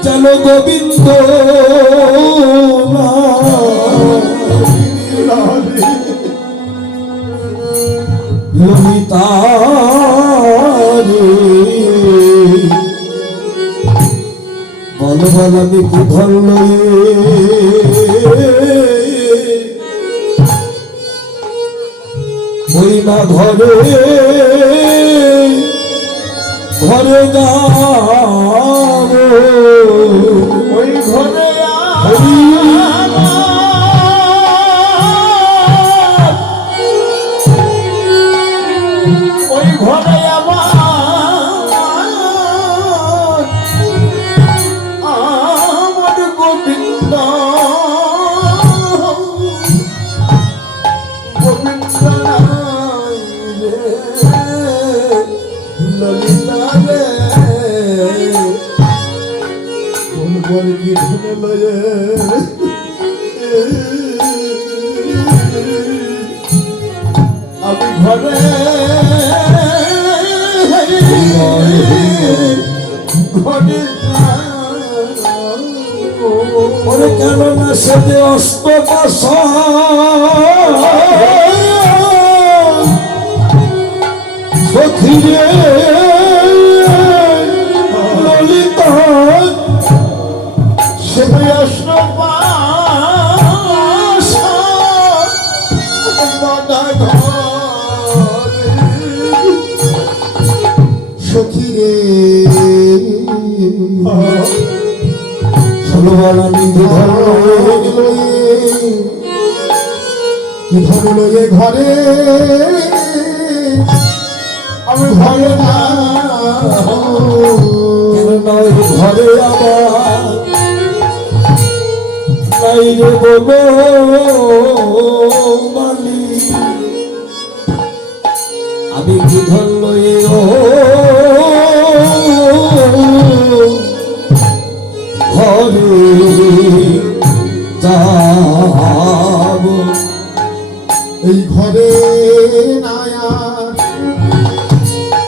যেন গোবিন্দ ললিতা রে, বল বল আমি কি ধরল ওই না ঘরে ঘরে যাব ওই ঘরে ওই ঘরে আমার গোবিন্দ গোবিন্দ নাই রে ললিতা রে কোন বলে কি ধনে লয়ে আমি ঘরে ঘরে ওরে কেন না সেতে অষ্টপাশ সখিরে ললিতা সে আসল সখী রে ষোলবার আমি কি ধরল এ ঘরে আমি ঘরে না কেন নয় ঘরে আমার নাই রে বলো মালিক আমি কি ধরল এ ঘরে যাব এই ঘরে নায়া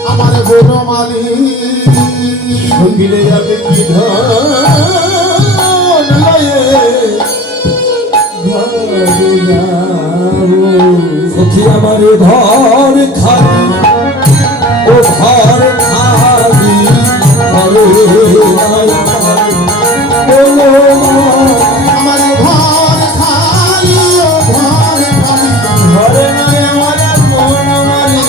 আমার বনমালী সখিরে আমি কি ধন লয়ে ঘরে যাব সখী আমার ঘর খালি ও ঘর খালি ঘরে নাই বলো আমার ঘর খালি ও ঘর খালি ঘরে নাই আমার মন মালি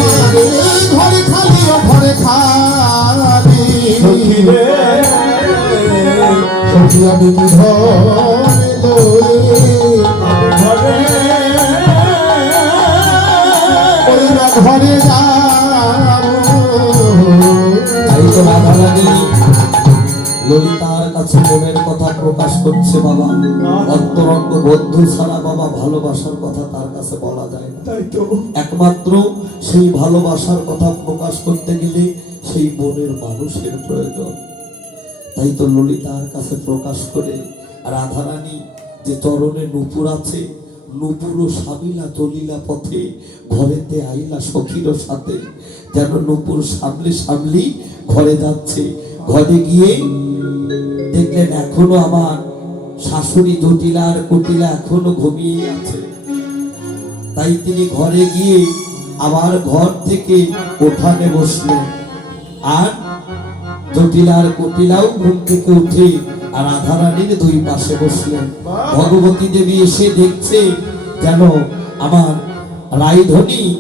ঘর খালি ও ঘর খালি সখিরে সখী আমি কি ধরে ঘরে ওইরা ঘরে তাই তো রাধা রানী ললিতার কাছে মনের কথা প্রকাশ করছে বাবা অন্তরঙ্গ বন্ধু ছাড়া বাবা ভালোবাসার কথা তার কাছে বলা যায় না তাই তো একমাত্র সেই ভালোবাসার কথা প্রকাশ করতে গেলে সেই মনের মানুষের প্রয়োজন তাই তো ললিতার কাছে প্রকাশ করে রাধারানী যে চরণে নূপুর আছে নূপুর ও সাবিলা চলিলা পথে ঘরেতে আইলা সখীর সাথে যেন নূপুর সামলে সামলি ঘরে যাচ্ছে ঘরে গিয়ে দেখলেন এখনো আমার শাশুড়ি জটিলা আর কুটিলা এখনো ঘুমিয়ে আছে তাই তিনি ঘরে গিয়ে আবার ঘর থেকে উঠানে বসলেন আর জটিলার কুটিলাও ঘুম থেকে উঠে আর রাধারানীর দুই পাশে বসলেন ভগবতী দেবী এসে দেখছে যেন আমার রায়ধনী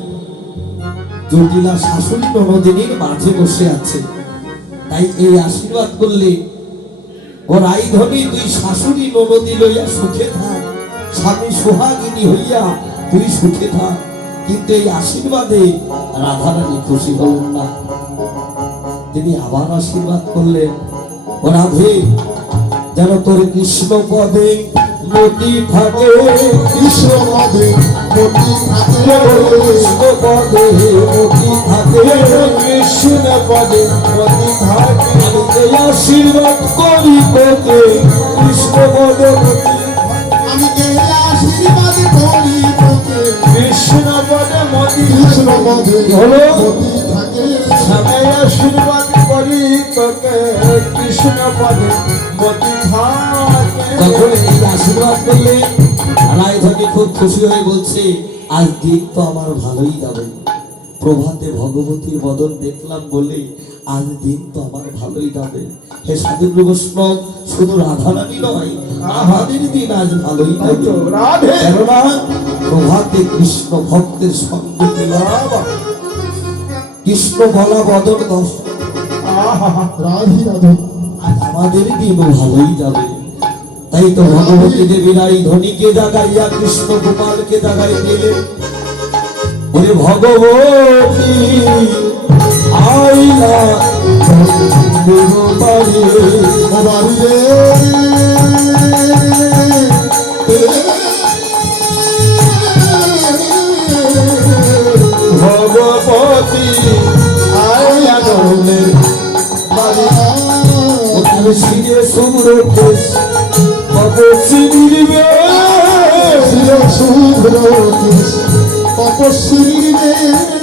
জটিলা শাশুড়ি ননদিনীর মাঝে বসে আছে তাই এই আশীর্বাদ করলে ও রায়ধনী তুই শাশুড়ি ননদি লইয়া সুখে থাক স্বামী সোহাগিনী হইয়া তুই সুখে থাক কিন্তু এই আশীর্বাদে রাধারানী খুশি হলেন না তিনি আবার আশীর্বাদ করলেন ও রাধে যেন তোর কৃষ্ণ পদে মতি থাকে কৃষ্ণ পদে মতি থাকে কৃষ্ণ পদে মতি থাকে কৃষ্ণ পদে মতি থাকে আমি এই আশীর্বাদ করি তোকে কৃষ্ণ পদে মতি আমি গেলে আশীর্বাদ করি তোকে কৃষ্ণ পদে মতি কৃষ্ণ পদে হলো? মতি থাকে স্বামী আশীর্বাদ করি তোকে কৃষ্ণ পদে মতি থাকে যখন এই আশীর্বাদ করলে রায়ধনী খুব খুশি হয়ে বলছে আজ দিন তো আমার ভালোই যাবে প্রভাতে ভগবতীর বদন দেখলাম বলে আজ দিন তো আমার ভালোই যাবে হে সাধু বৈষ্ণব শুধু রাধারানী নয় আমাদের দিন আজ ভালোই যাবে রাধে কেননা প্রভাতে কৃষ্ণ ভক্তের সঙ্গে পেলাম কৃষ্ণ বলা বদন দর্শন রাধি রাধে আজ আমাদের দিনও ভালোই যাবে তাই তো ভগবতী দেবী রায়ধনীকে জাগাইয়া কৃষ্ণ গোপালকে জাগাই দিলেন ওরে ভগবতী দেব বাড়ি ও বাড়ি রে ভগবতী আয় আনন্দের বাড়ি শিরে শুভ্র কেশ তপস্বী নির্বে ছিল শুভ্র তপস্বী রে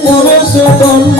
পরশ দণ্ড